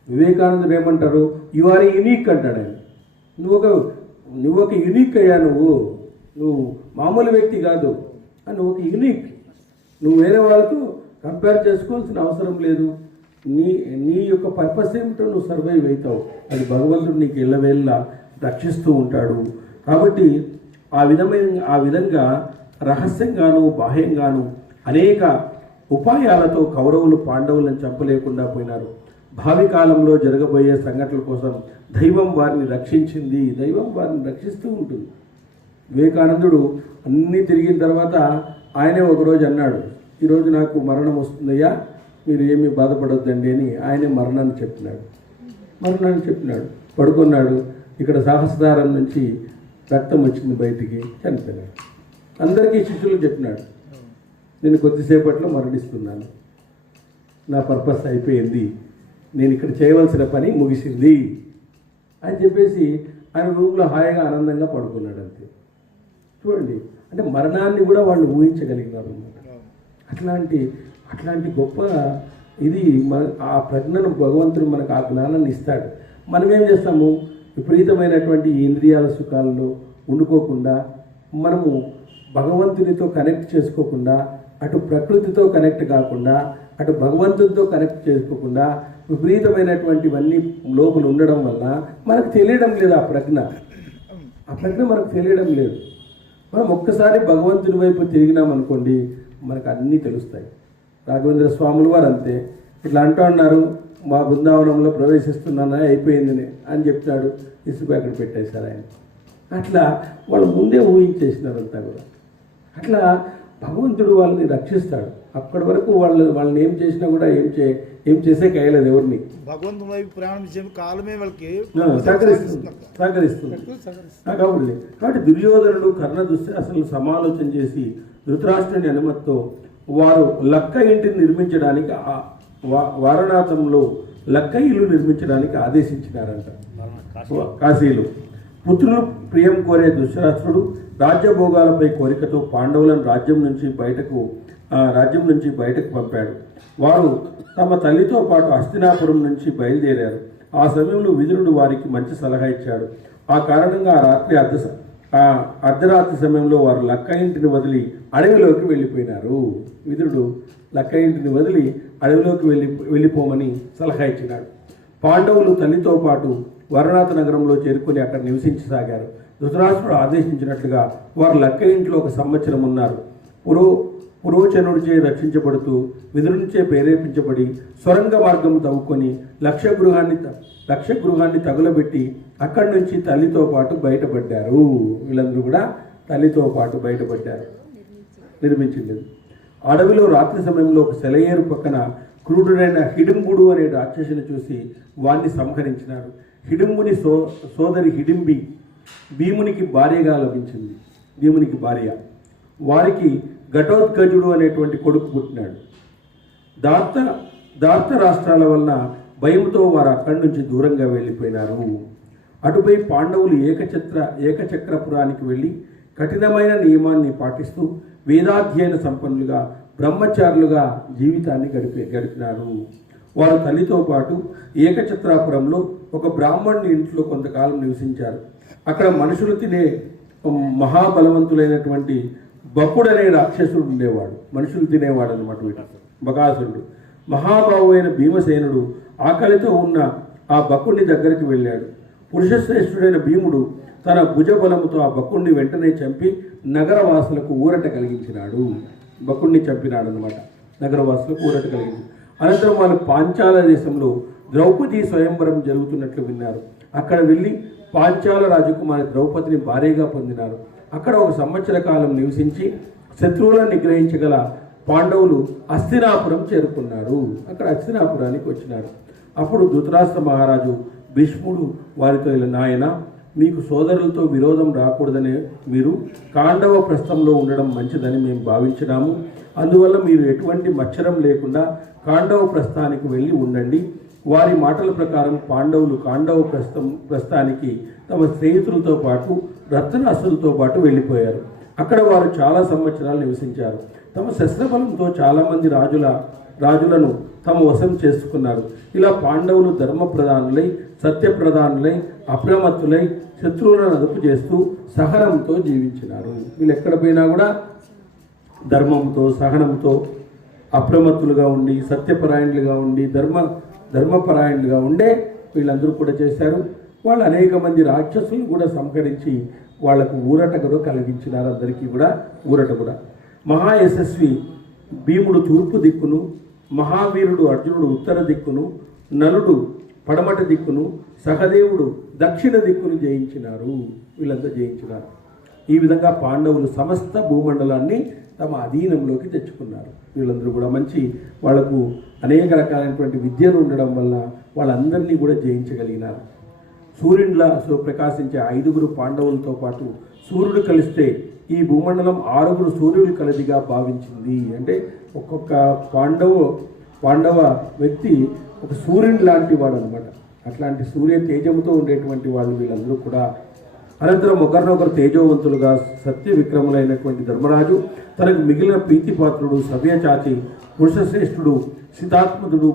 వివేకానందుడు ఏమంటారు, యు ఆర్ యూనిక్ అంటాడు ఆయన. నువ్వు ఒక నువ్వు ఒక యూనిక్ అయ్యా, నువ్వు మామూలు వ్యక్తి కాదు, నువ్వు ఒక యూనిక్, నువ్వు వేరే వాళ్ళతో కంపేర్ చేసుకోవాల్సిన అవసరం లేదు. నీ యొక్క పర్పస్ ఏమిటో నువ్వు సర్వైవ్ అవుతావు, అది భగవంతుడు నీకు ఎల్లవేళ్ళ రక్షిస్తూ ఉంటాడు. కాబట్టి ఆ విధంగా రహస్యంగాను బాహ్యంగాను అనేక ఉపాయాలతో కౌరవులు పాండవులను చంపలేకుండా పోయినారు. భావి కాలంలో జరగబోయే సంఘటనల కోసం దైవం వారిని రక్షించింది, దైవం వారిని రక్షిస్తూ ఉంటుంది. వివేకానందుడు అన్నీ తిరిగిన తర్వాత ఆయనే ఒకరోజు అన్నాడు, ఈరోజు నాకు మరణం వస్తుందయ్యా, మీరు ఏమీ బాధపడొద్దండి అని ఆయనే మరణాన్ని చెప్పినాడు. పడుకున్నాడు. ఇక్కడ సహస్రారం నుంచి రక్తం వచ్చింది, బయటికి చనిపోయినాడు. అందరికీ శిష్యులు చెప్పినాడు, నేను కొద్దిసేపట్లో మరణిస్తున్నాను, నా పర్పస్ అయిపోయింది, నేను ఇక్కడ చేయవలసిన పని ముగిసింది అని చెప్పేసి ఆయన రూమ్లో హాయిగా ఆనందంగా పడుకున్నాడు. అంతే. చూడండి, అంటే మరణాన్ని కూడా వాళ్ళు ఊహించగలిగినారు అన్నమాట. అట్లాంటి గొప్ప ఇది ఆ ప్రజ్ఞను భగవంతుడు మనకు ఆ జ్ఞానాన్ని ఇస్తాడు. మనం ఏం చేస్తాము, విపరీతమైనటువంటి ఇంద్రియాల సుఖాల్లో ఉండుకోకుండా, మనము భగవంతునితో కనెక్ట్ చేసుకోకుండా, అటు ప్రకృతితో కనెక్ట్ కాకుండా, అటు భగవంతునితో కనెక్ట్ చేసుకోకుండా విపరీతమైనటువంటివన్నీ లోపల ఉండడం వల్ల మనకు తెలియడం లేదు ఆ ప్రజ్ఞ మనకు తెలియడం లేదు. మనం ఒక్కసారి భగవంతుని వైపు తిరిగినామనుకోండి, మనకు అన్నీ తెలుస్తాయి. రాఘవేంద్ర స్వాములు వారు అంతే, ఇట్లా అంటూ ఉన్నారు, మా బృందావనంలో ప్రవేశిస్తున్నానా అయిపోయింది అని చెప్తాడు, ఇసుక అక్కడ పెట్టేశారు ఆయన. అట్లా వాళ్ళు ముందే ఊహించేసినారు అంతా కూడా. అట్లా భగవంతుడు వాళ్ళని రక్షిస్తాడు. అప్పటి వరకు వాళ్ళని ఏం చేసినా కూడా ఏం చేసే కాయలేదు ఎవరిని. భగవంతుని వైపు ప్రయాణం చేసే కాలమే వాళ్ళకి సహకరిస్తుంది. కాబట్టి దుర్యోధనుడు కర్ణ దుశ్శాసనలు సమాలోచన చేసి ధృతరాష్ట్రుని అనుమతితో వారు లక్క ఇంటిని నిర్మించడానికి వారణాసంలో లక్క ఇల్లు నిర్మించడానికి ఆదేశించినారంట. కాశీలో పుత్రులు ప్రియం కోరే దుశ్శాసనుడు రాజ్యభోగాలపై కోరికతో పాండవులను రాజ్యం నుంచి బయటకు పంపాడు. వారు తమ తల్లితో పాటు హస్తినాపురం నుంచి బయలుదేరారు. ఆ సమయంలో విదురుడు వారికి మంచి సలహా ఇచ్చాడు. ఆ కారణంగా అర్ధరాత్రి సమయంలో వారు లక్క ఇంటిని వదిలి అడవిలోకి వెళ్ళిపోయినారు. విదురుడు లక్క ఇంటిని వదిలి అడవిలోకి వెళ్ళిపోమని సలహా ఇచ్చినాడు. పాండవులు తల్లితో పాటు వరనాథ నగరంలో చేరుకుని అక్కడ నివసించసాగారు. ధృతరాష్ట్రుడు ఆదేశించినట్లుగా వారు లక్క ఇంట్లో 1 సంవత్సరం ఉన్నారు. పురోచనుడిచే రక్షించబడుతూ విదురునిచే ప్రేరేపించబడి సొరంగ మార్గం తవ్వుకొని లక్ష్యగృహాన్ని తగులబెట్టి అక్కడి నుంచి తల్లితో పాటు బయటపడ్డారు. వీళ్ళందరూ కూడా తల్లితో పాటు బయటపడ్డారు. నిర్మించింది. అడవిలో రాత్రి సమయంలో ఒక సెలయేరు పక్కన క్రూరుడైన హిడింబుడు అనే రాక్షసుని చూసి వాణ్ణి సంహరించినారు. హిడింబుని సోదరి హిడింబి భీమునికి భార్యగా లభించింది. భీమునికి భార్య. వారికి ఘటోత్కచుడు అనేటువంటి కొడుకు పుట్టినాడు. దార్త రాష్ట్రాల వలన భయంతో వారు అక్కడి నుంచి దూరంగా వెళ్ళిపోయినారు. అటుపై పాండవులు ఏకచక్రపురానికి వెళ్ళి కఠినమైన నియమాన్ని పాటిస్తూ వేదాధ్యయన సంపన్నులుగా బ్రహ్మచారులుగా జీవితాన్ని గడిపినారు. వారు తల్లితో పాటు ఏకచక్రాపురంలో ఒక బ్రాహ్మణుని ఇంట్లో కొంతకాలం నివసించారు. అక్కడ మనుషులు తినే మహాబలవంతులైనటువంటి బకుడనే రాక్షసుడు ఉండేవాడు. మనుషులు తినేవాడు అన్నమాట. వీటి బకాసురుడు. మహాబాహు అయిన భీమసేనుడు ఆకలితో ఉన్న ఆ బకుడిని దగ్గరికి వెళ్ళాడు. పురుషశ్రేష్ఠుడైన భీముడు తన భుజబలముతో ఆ బకుడిని వెంటనే చంపి నగరవాసులకు ఊరట కలిగించినాడు. బకుడిని చంపినాడు అన్నమాట. నగరవాసులకు ఊరట కలిగించి అనంతరం వాళ్ళు పాంచాల దేశంలో ద్రౌపది స్వయంవరం జరుగుతున్నట్లు విన్నారు. అక్కడ వెళ్ళి పాంచాల రాజకుమారి ద్రౌపదిని భార్యగా పొందినారు. అక్కడ 1 సంవత్సర కాలం నివసించి శత్రువులను నిగ్రహించగల పాండవులు హస్తినాపురం చేరుకున్నారు. అక్కడ హస్తినాపురానికి వచ్చినారు. అప్పుడు ధృతరాష్ట్ర మహారాజు భీష్ముడు వారితో, ఇలా నాయన, మీకు సోదరులతో విరోధం రాకూడదనే మీరు కాండవ ప్రస్థంలో ఉండడం మంచిదని మేము భావించినాము. అందువల్ల మీరు ఎటువంటి మచ్చరం లేకుండా కాండవ ప్రస్థానికి వెళ్ళి ఉండండి. వారి మాటల ప్రకారం పాండవులు కాండవ ప్రస్థానికి తమ స్నేహితులతో పాటు రత్నరాసులతో పాటు వెళ్ళిపోయారు. అక్కడ వారు చాలా సంవత్సరాలు నివసించారు. తమ శస్త్రబలంతో చాలామంది రాజులను తమ వశం చేసుకున్నారు. ఇలా పాండవులు ధర్మప్రధానులై, సత్యప్రధానులై, అప్రమత్తులై, శత్రువులను అదుపు చేస్తూ సహనంతో జీవించినారు. వీళ్ళు ఎక్కడ పోయినా కూడా ధర్మంతో సహనంతో అప్రమత్తులుగా ఉండి సత్యపరాయణులుగా ఉండి ధర్మపరాయణులుగా ఉండే వీళ్ళందరూ కూడా చేశారు. వాళ్ళు అనేక మంది రాక్షసులను కూడా సంహరించి వాళ్లకు ఊరట కూడా కలిగించినారు. అందరికీ కూడా ఊరట కూడా. మహా యశస్వి భీముడు తూర్పు దిక్కును, మహావీరుడు అర్జునుడు ఉత్తర దిక్కును, నలుడు పడమట దిక్కును, సహదేవుడు దక్షిణ దిక్కును జయించినారు. వీళ్ళంతా జయించినారు. ఈ విధంగా పాండవులు సమస్త భూమండలాన్ని తమ అధీనంలోకి తెచ్చుకున్నారు. వీళ్ళందరూ కూడా మంచి వాళ్లకు అనేక రకాలైనటువంటి విద్యలు ఉండడం వల్ల వాళ్ళందరినీ కూడా జయించగలిగినారు. సూర్యునిలా ప్రకాశించే 5 పాండవులతో పాటు సూర్యుడు కలిస్తే ఈ భూమండలం 6 సూర్యుడు కలదిగా భావించింది. అంటే ఒక్కొక్క పాండవ వ్యక్తి ఒక సూర్యుని లాంటి వాడు అనమాట. అట్లాంటి సూర్య తేజంతో ఉండేటువంటి వాళ్ళు వీళ్ళందరూ కూడా. అనంతరం ఒకరినొకరు తేజోవంతులుగా సత్య విక్రములైనటువంటి ధర్మరాజు తనకు మిగిలిన ప్రీతిపాత్రుడు సవ్యచాచి పురుషశ్రేష్ఠుడు సితాత్మతుడు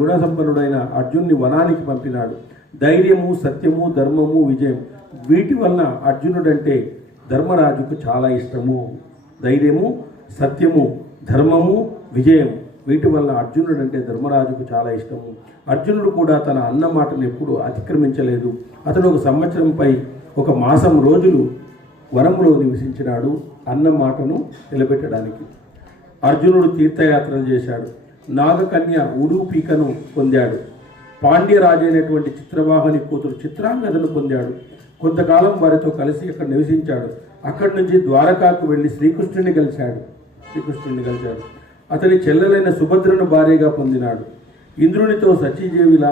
గుణసంపన్నుడైన అర్జున్ని వనానికి పంపినాడు. ధైర్యము సత్యము ధర్మము విజయం వీటి వలన అర్జునుడంటే ధర్మరాజుకు చాలా ఇష్టము. ధైర్యము సత్యము ధర్మము విజయం వీటి వలన అర్జునుడంటే ధర్మరాజుకు చాలా ఇష్టము. అర్జునుడు కూడా తన అన్న మాటను ఎప్పుడు అతిక్రమించలేదు. అతడు 1 సంవత్సరంపై 1 మాసం రోజులు వనంలో నివసించినాడు అన్న మాటను నిలబెట్టడానికి. అర్జునుడు తీర్థయాత్రలు చేశాడు. నాగకన్య ఉలూపికను పొందాడు. పాండ్యరాజు అయినటువంటి చిత్రవాహని కూతురు చిత్రాంగదను పొందాడు. కొంతకాలం వారితో కలిసి అక్కడ నివసించాడు. అక్కడి నుంచి ద్వారకాకు వెళ్ళి శ్రీకృష్ణుని కలిశాడు. అతని చెల్లెలైన సుభద్రను భార్యగా పొందినాడు. ఇంద్రునితో సచీదేవిలా,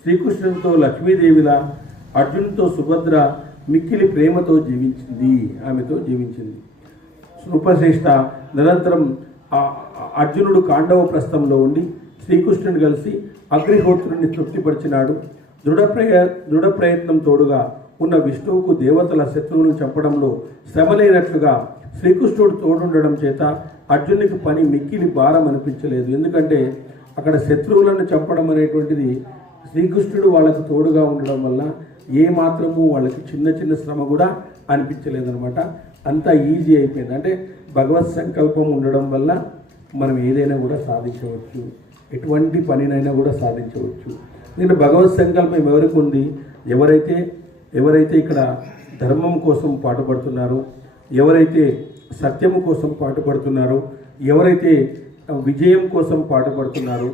శ్రీకృష్ణునితో లక్ష్మీదేవిలా, అర్జునునితో సుభద్ర మిక్కిలి ప్రేమతో ఆమెతో జీవించింది. నృపశ్రేష్ఠ నిరంతరం అర్జునుడు కాండవ ప్రస్థంలో ఉండి శ్రీకృష్ణుని కలిసి అగ్నిహోత్రుని తృప్తిపరిచినాడు. దృఢ ప్రయత్నం తోడుగా ఉన్న విష్ణువుకు దేవతల శత్రువులను చంపడంలో శ్రమలేనట్లుగా శ్రీకృష్ణుడు తోడుండడం చేత అర్జునునికి పని మిక్కిలి భారం అనిపించలేదు. ఎందుకంటే అక్కడ శత్రువులను చంపడం అనేటువంటిది శ్రీకృష్ణుడు వాళ్ళకు తోడుగా ఉండడం వల్ల ఏ మాత్రము వాళ్ళకి చిన్న శ్రమ కూడా అనిపించలేదన్నమాట. అంతా ఈజీ అయిపోయింది. అంటే భగవత్ సంకల్పం ఉండడం వల్ల మనం ఏదైనా కూడా సాధించవచ్చు, ఎటువంటి పనినైనా కూడా సాధించవచ్చు. నేను భగవత్ సంకల్పం ఎవరికి ఉంది? ఎవరైతే ఇక్కడ ధర్మం కోసం పాటుపడుతున్నారో, ఎవరైతే సత్యము కోసం పాటుపడుతున్నారో, ఎవరైతే విజయం కోసం పాటుపడుతున్నారో,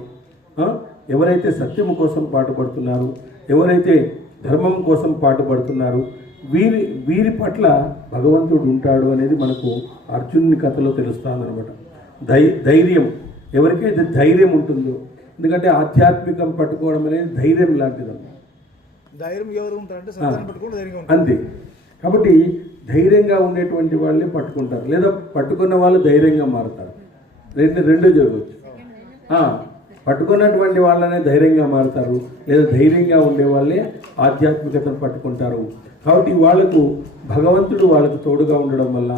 ఎవరైతే సత్యము కోసం పాటుపడుతున్నారో, ఎవరైతే ధర్మం కోసం పాటుపడుతున్నారో వీరి పట్ల భగవంతుడు ఉంటాడు అనేది మనకు అర్జునుని కథలో తెలుస్తానమాట. ధైర్యం ఎవరికైతే ధైర్యం ఉంటుందో, ఎందుకంటే ఆధ్యాత్మికం పట్టుకోవడం అనేది ధైర్యం లాంటిదన్నమాట. ధైర్యం ఎవరు ఉంటారంటే అంతే. కాబట్టి ధైర్యంగా ఉండేటువంటి వాళ్ళే పట్టుకుంటారు, లేదా పట్టుకున్న వాళ్ళు ధైర్యంగా మారుతారు. రెండు జరగవచ్చు. పట్టుకున్నటువంటి వాళ్ళనే ధైర్యంగా మారుతారు, లేదా ధైర్యంగా ఉండే వాళ్ళే ఆధ్యాత్మికతను పట్టుకుంటారు. కాబట్టి వాళ్లకు భగవంతుడు వాళ్ళకు తోడుగా ఉండడం వల్ల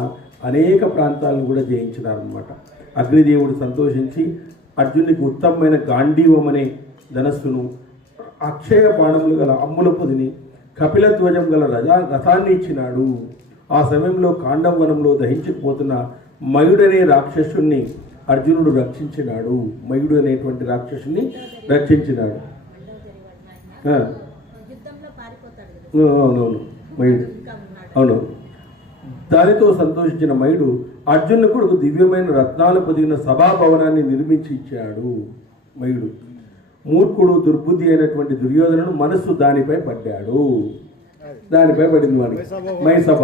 అనేక ప్రాంతాలను కూడా జయించినారనమాట. అగ్నిదేవుడు సంతోషించి అర్జునుడికి ఉత్తమమైన గాంధీవం అనే ధనస్సును, అక్షయ బాణములు గల అమ్ముల పొదిని, కపిలధ్వజం గల రథాన్ని ఇచ్చినాడు. ఆ సమయంలో కాండవవనంలో దహించకపోతున్న మయుడనే రాక్షసుని అర్జునుడు రక్షించినాడు. మయుడు అనేటువంటి రాక్షసుని రక్షించినాడు. అవునవును, మయుడు. అవును. దానితో సంతోషించిన మయుడు అర్జునుని కొడుకు దివ్యమైన రత్నాలు పొదిగిన సభాభవనాన్ని నిర్మించి ఇచ్చాడు. మయుడు మూర్ఖుడు దుర్బుద్ధి అయినటువంటి దుర్యోధనుడు మనస్సు దానిపై పడ్డాడు. దానిపై పడింది వాడికి మైసభ.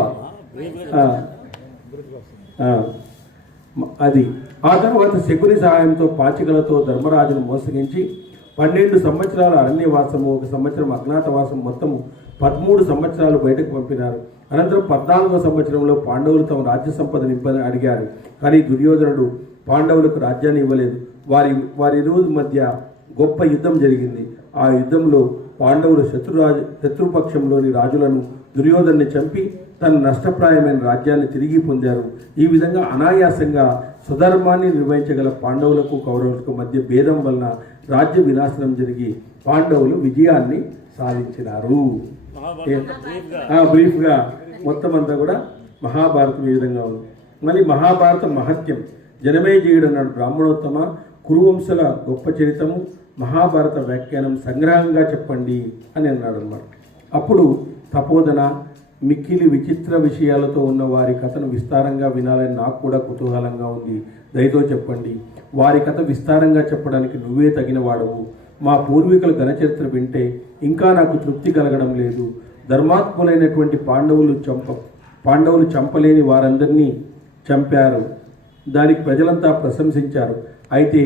అది ఆ తర్వాత శకుని సహాయంతో పాచికలతో ధర్మరాజును మోసగించి 12 సంవత్సరాల అరణ్యవాసము, 1 సంవత్సరం అజ్ఞాతవాసం, మొత్తము 13 సంవత్సరాలు బయటకు పంపినారు. అనంతరం 14వ సంవత్సరంలో పాండవులు తమ రాజ్య సంపద నింపని అడిగారు. కానీ దుర్యోధనుడు పాండవులకు రాజ్యాన్ని ఇవ్వలేదు. వారిరువురి మధ్య గొప్ప యుద్ధం జరిగింది. ఆ యుద్ధంలో పాండవులు శత్రుపక్షంలోని రాజులను దుర్యోధన్ని చంపి తన నష్టప్రాయమైన రాజ్యాన్ని తిరిగి పొందారు. ఈ విధంగా అనాయాసంగా స్వధర్మాన్ని నిర్వహించగల పాండవులకు కౌరవులకు మధ్య భేదం వలన రాజ్య వినాశనం జరిగి పాండవులు విజయాన్ని సాధించినారు. బ్రీఫ్గా మొత్తం అంతా కూడా మహాభారతం ఈ విధంగా ఉంది. మళ్ళీ మహాభారతం మహత్యం జనమేజయుడు అన్నాడు, బ్రాహ్మణోత్తమ కురువంశల గొప్ప చరిత్రము మహాభారత వ్యాఖ్యానం సంగ్రహంగా చెప్పండి అని అన్నాడు అన్నమాట. అప్పుడు తపోధన మిక్కిలి విచిత్ర విషయాలతో ఉన్న వారి కథను విస్తారంగా వినాలని నాకు కూడా కుతూహలంగా ఉంది, దయతో చెప్పండి. వారి కథ విస్తారంగా చెప్పడానికి నువ్వే తగిన వాడవు. మా పూర్వీకుల ఘనచరిత్ర వింటే ఇంకా నాకు తృప్తి కలగడం లేదు. ధర్మాత్ములైనటువంటి పాండవులు చంపలేని వారందరినీ చంపారు. దానికి ప్రజలంతా ప్రశంసించారు. అయితే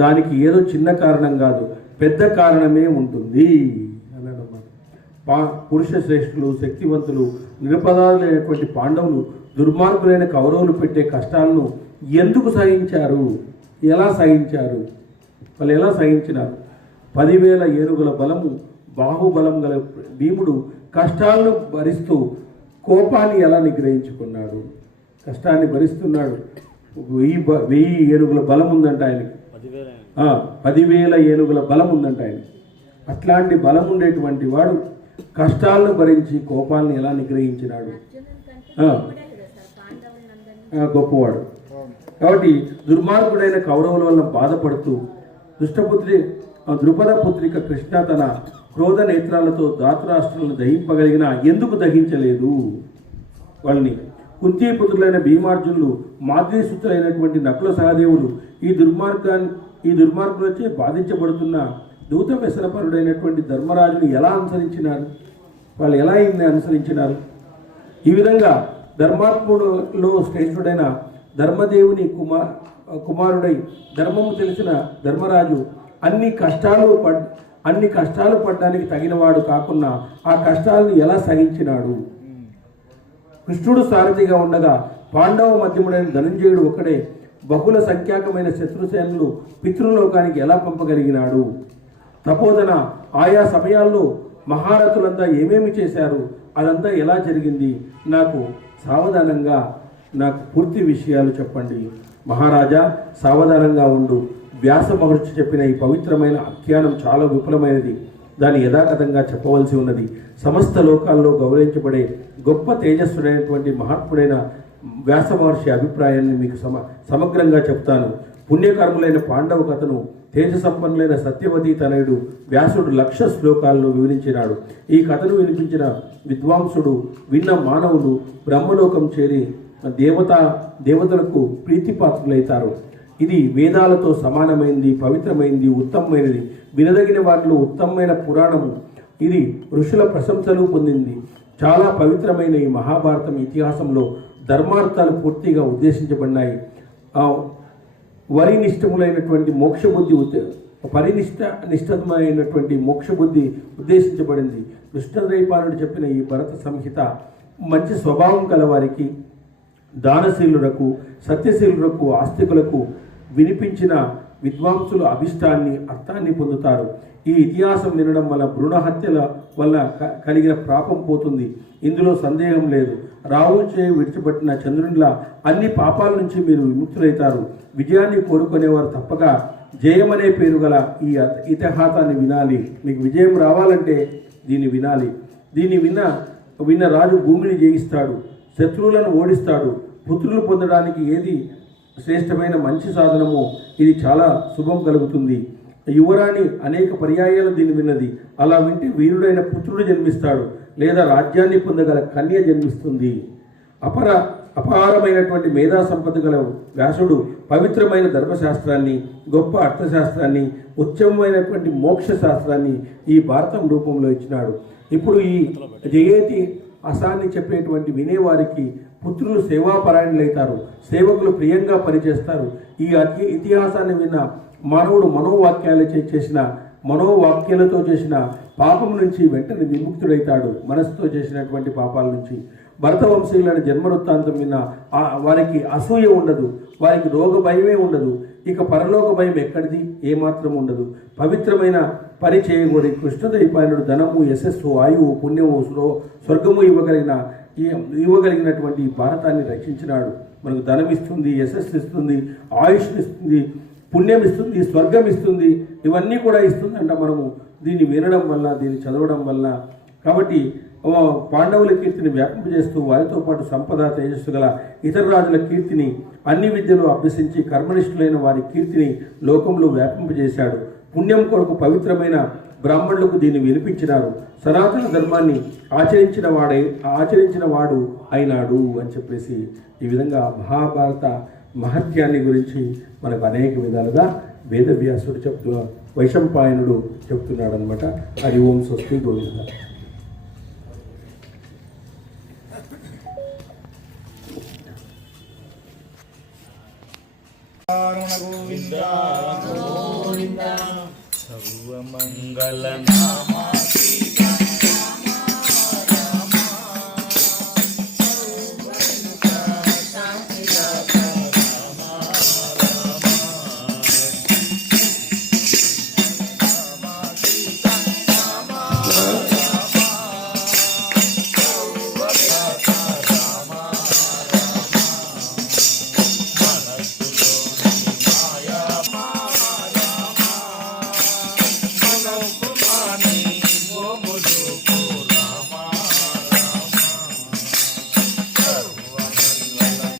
దానికి ఏదో చిన్న కారణం కాదు, పెద్ద కారణమే ఉంటుంది అన్నాడు. పురుష శ్రేష్ఠులు, శక్తివంతులు, నిరపరాధులైనటువంటి పాండవులు దుర్మార్గులైన కౌరవులు పెట్టే కష్టాలను ఎందుకు సహించారు? ఎలా సహించారు? వాళ్ళు ఎలా సహించినారు? 10,000 ఏనుగుల బలము, బాహుబలం గల భీముడు కష్టాలను భరిస్తూ కోపాన్ని ఎలా నిగ్రహించుకున్నాడు? కష్టాన్ని భరిస్తున్నాడు. 1000 ఏనుగుల బలం ఉందంట ఆయనకి. 10,000 ఏనుగుల బలం ఉందంట ఆయనకి. అట్లాంటి బలం ఉండేటువంటి వాడు కష్టాలను భరించి కోపాలను ఎలా నిగ్రహించినాడు? గొప్పవాడు. కాబట్టి దుర్మార్గుడైన కౌరవుల వల్ల బాధపడుతూ ద్రుపద పుత్రిక కృష్ణ తన క్రోధ నేత్రాలతో ధాతరాష్ట్రాలను దహింపగలిగిన ఎందుకు దహించలేదు వాళ్ళని? కుంతీపుత్రులైన భీమార్జునులు, మాద్రీసుతులైనటువంటి నకుల సహదేవులు ఈ దుర్మార్గులచే బాధించబడుతున్న దూత వ్యసనపరుడైనటువంటి ధర్మరాజును ఎలా అనుసరించినారు? వాళ్ళు ఎలా ఈయన్ని అనుసరించినారు? ఈ విధంగా ధర్మాత్ముడులో శ్రేష్ఠుడైన ధర్మదేవుని కుమారుడై ధర్మము తెలిసిన ధర్మరాజు అన్ని కష్టాలు పడడానికి తగినవాడు కాకుండా ఆ కష్టాలను ఎలా సహించినాడు? కృష్ణుడు సారథిగా ఉండగా పాండవ మధ్యముడైన ధనంజయుడు ఒకడే బహుళ సంఖ్యాకమైన శత్రుసేనలు పితృలోకానికి ఎలా పంపగలిగినాడు? తపోధన ఆయా సమయాల్లో మహారథులంతా ఏమేమి చేశారు? అదంతా ఎలా జరిగింది? నాకు సావధానంగా నాకు పూర్తి విషయాలు చెప్పండి. మహారాజా, సావధానంగా ఉండు. వ్యాస మహర్షి చెప్పిన ఈ పవిత్రమైన ఆఖ్యానం చాలా విపులమైనది. దాన్ని యథాతథంగా చెప్పవలసి ఉన్నది. సమస్త లోకాల్లో గౌరవించబడే గొప్ప తేజస్సుడైనటువంటి మహాత్ముడైన వ్యాస మహర్షి అభిప్రాయాన్ని మీకు సమగ్రంగా చెప్తాను. పుణ్యకర్ములైన పాండవ కథను తేజ సంపన్నులైన సత్యవతి తనయుడు వ్యాసుడు 1,00,000 శ్లోకాలను వివరించినాడు. ఈ కథను వినిపించిన విద్వాంసుడు విన్న మానవులు బ్రహ్మలోకం చేరి దేవతలకు ప్రీతిపాత్రులైతారు. ఇది వేదాలతో సమానమైంది, పవిత్రమైంది, ఉత్తమమైనది. వినదగిన వాటిలో ఉత్తమమైన పురాణము. ఇది ఋషుల ప్రశంసలు పొందింది. చాలా పవిత్రమైన ఈ మహాభారతం ఇతిహాసంలో ధర్మార్థాలు పూర్తిగా ఉద్దేశించబడినాయి. వరినిష్టములైనటువంటి మోక్షబుద్ధి నిష్టమైనటువంటి మోక్షబుద్ధి ఉద్దేశించబడింది. కృష్ణద్వైపాయనుడు చెప్పిన ఈ భరత సంహిత మంచి స్వభావం కలవారికి, దానశీలులకు, సత్యశీలులకు, ఆస్తికులకు వినిపించిన విద్వాంసుల అర్థాన్ని పొందుతారు. ఈ ఇతిహాసం వినడం వల్ల భ్రూణ హత్యల వల్ల కలిగిన పాపం పోతుంది. ఇందులో సందేహం లేదు. రావు చేయి విడిచిపెట్టిన చంద్రునిలా అన్ని పాపాల నుంచి మీరు విముక్తులైతారు. విజయాన్ని కోరుకునేవారు తప్పక జయమనే పేరు గల ఈ ఇతిహాసాన్ని వినాలి. మీకు విజయం రావాలంటే దీన్ని వినాలి. దీన్ని విన్న రాజు భూమిని జయిస్తాడు, శత్రువులను ఓడిస్తాడు. పుత్రులు పొందడానికి ఏది శ్రేష్టమైన మంచి సాధనమో ఇది చాలా శుభం కలుగుతుంది. యువరాణి అనేక పర్యాయాలు దీన్ని విన్నది. అలా వింటే వీరుడైన పుత్రుడు జన్మిస్తాడు, లేదా రాజ్యాన్ని పొందగల కన్య జన్మిస్తుంది. అపారమైనటువంటి మేధా సంపద గల వ్యాసుడు పవిత్రమైన ధర్మశాస్త్రాన్ని, గొప్ప అర్థశాస్త్రాన్ని, ఉత్తమమైనటువంటి మోక్ష శాస్త్రాన్ని ఈ భారతం రూపంలో ఇచ్చినాడు. ఇప్పుడు ఈ జయేతి అసాన్ని చెప్పేటువంటి వినేవారికి పుత్రులు సేవాపరాయణులైతారు, సేవకులు ప్రియంగా పనిచేస్తారు. ఈ ఇతిహాసాన్ని విన్న మానవుడు మనోవాక్యాలతో చేసిన పాపం నుంచి వెంటనే విముక్తుడైతాడు, మనసుతో చేసినటువంటి పాపాల నుంచి. భరతవంశీయులైన జన్మవృత్తాంతం విన్న వారికి అసూయ ఉండదు, వారికి రోగ భయమే ఉండదు. ఇక పరలోక భయం ఎక్కడిది? ఏమాత్రం ఉండదు. పవిత్రమైన పని చేయగోరి కృష్ణద్వైపాయనుడు ధనము, యశస్సు, ఆయువు, పుణ్యము, స్వర్గము ఇవ్వగలిగినటువంటి భారతాన్ని రక్షించినాడు. మనకు ధనం ఇస్తుంది, యశస్సు ఇస్తుంది, ఆయుష్ని ఇస్తుంది, పుణ్యం ఇస్తుంది, స్వర్గం ఇస్తుంది, ఇవన్నీ కూడా ఇస్తుంది అంట మనము దీన్ని వినడం వల్ల, దీన్ని చదవడం వల్ల. కాబట్టి పాండవుల కీర్తిని వ్యాపింపజేస్తూ వారితో పాటు సంపద తేజస్సు గల ఇతర రాజుల కీర్తిని, అన్ని విద్యలు అభ్యసించి కర్మనిష్ఠులైన వారి కీర్తిని లోకంలో వ్యాపింపజేశాడు. పుణ్యం కొరకు పవిత్రమైన బ్రాహ్మణులకు దీన్ని వినిపించినారు. సనాతన ధర్మాన్ని ఆచరించిన వాడు అయినాడు అని చెప్పేసి ఈ విధంగా మహాభారత మహత్యాన్ని గురించి మనకు అనేక విధాలుగా వేదవ్యాసుడు వైశంపాయనుడు చెప్తున్నాడు అనమాట. హరి ఓం స్వస్తి గోవింద. గోవింద సర్వమంగళ నామ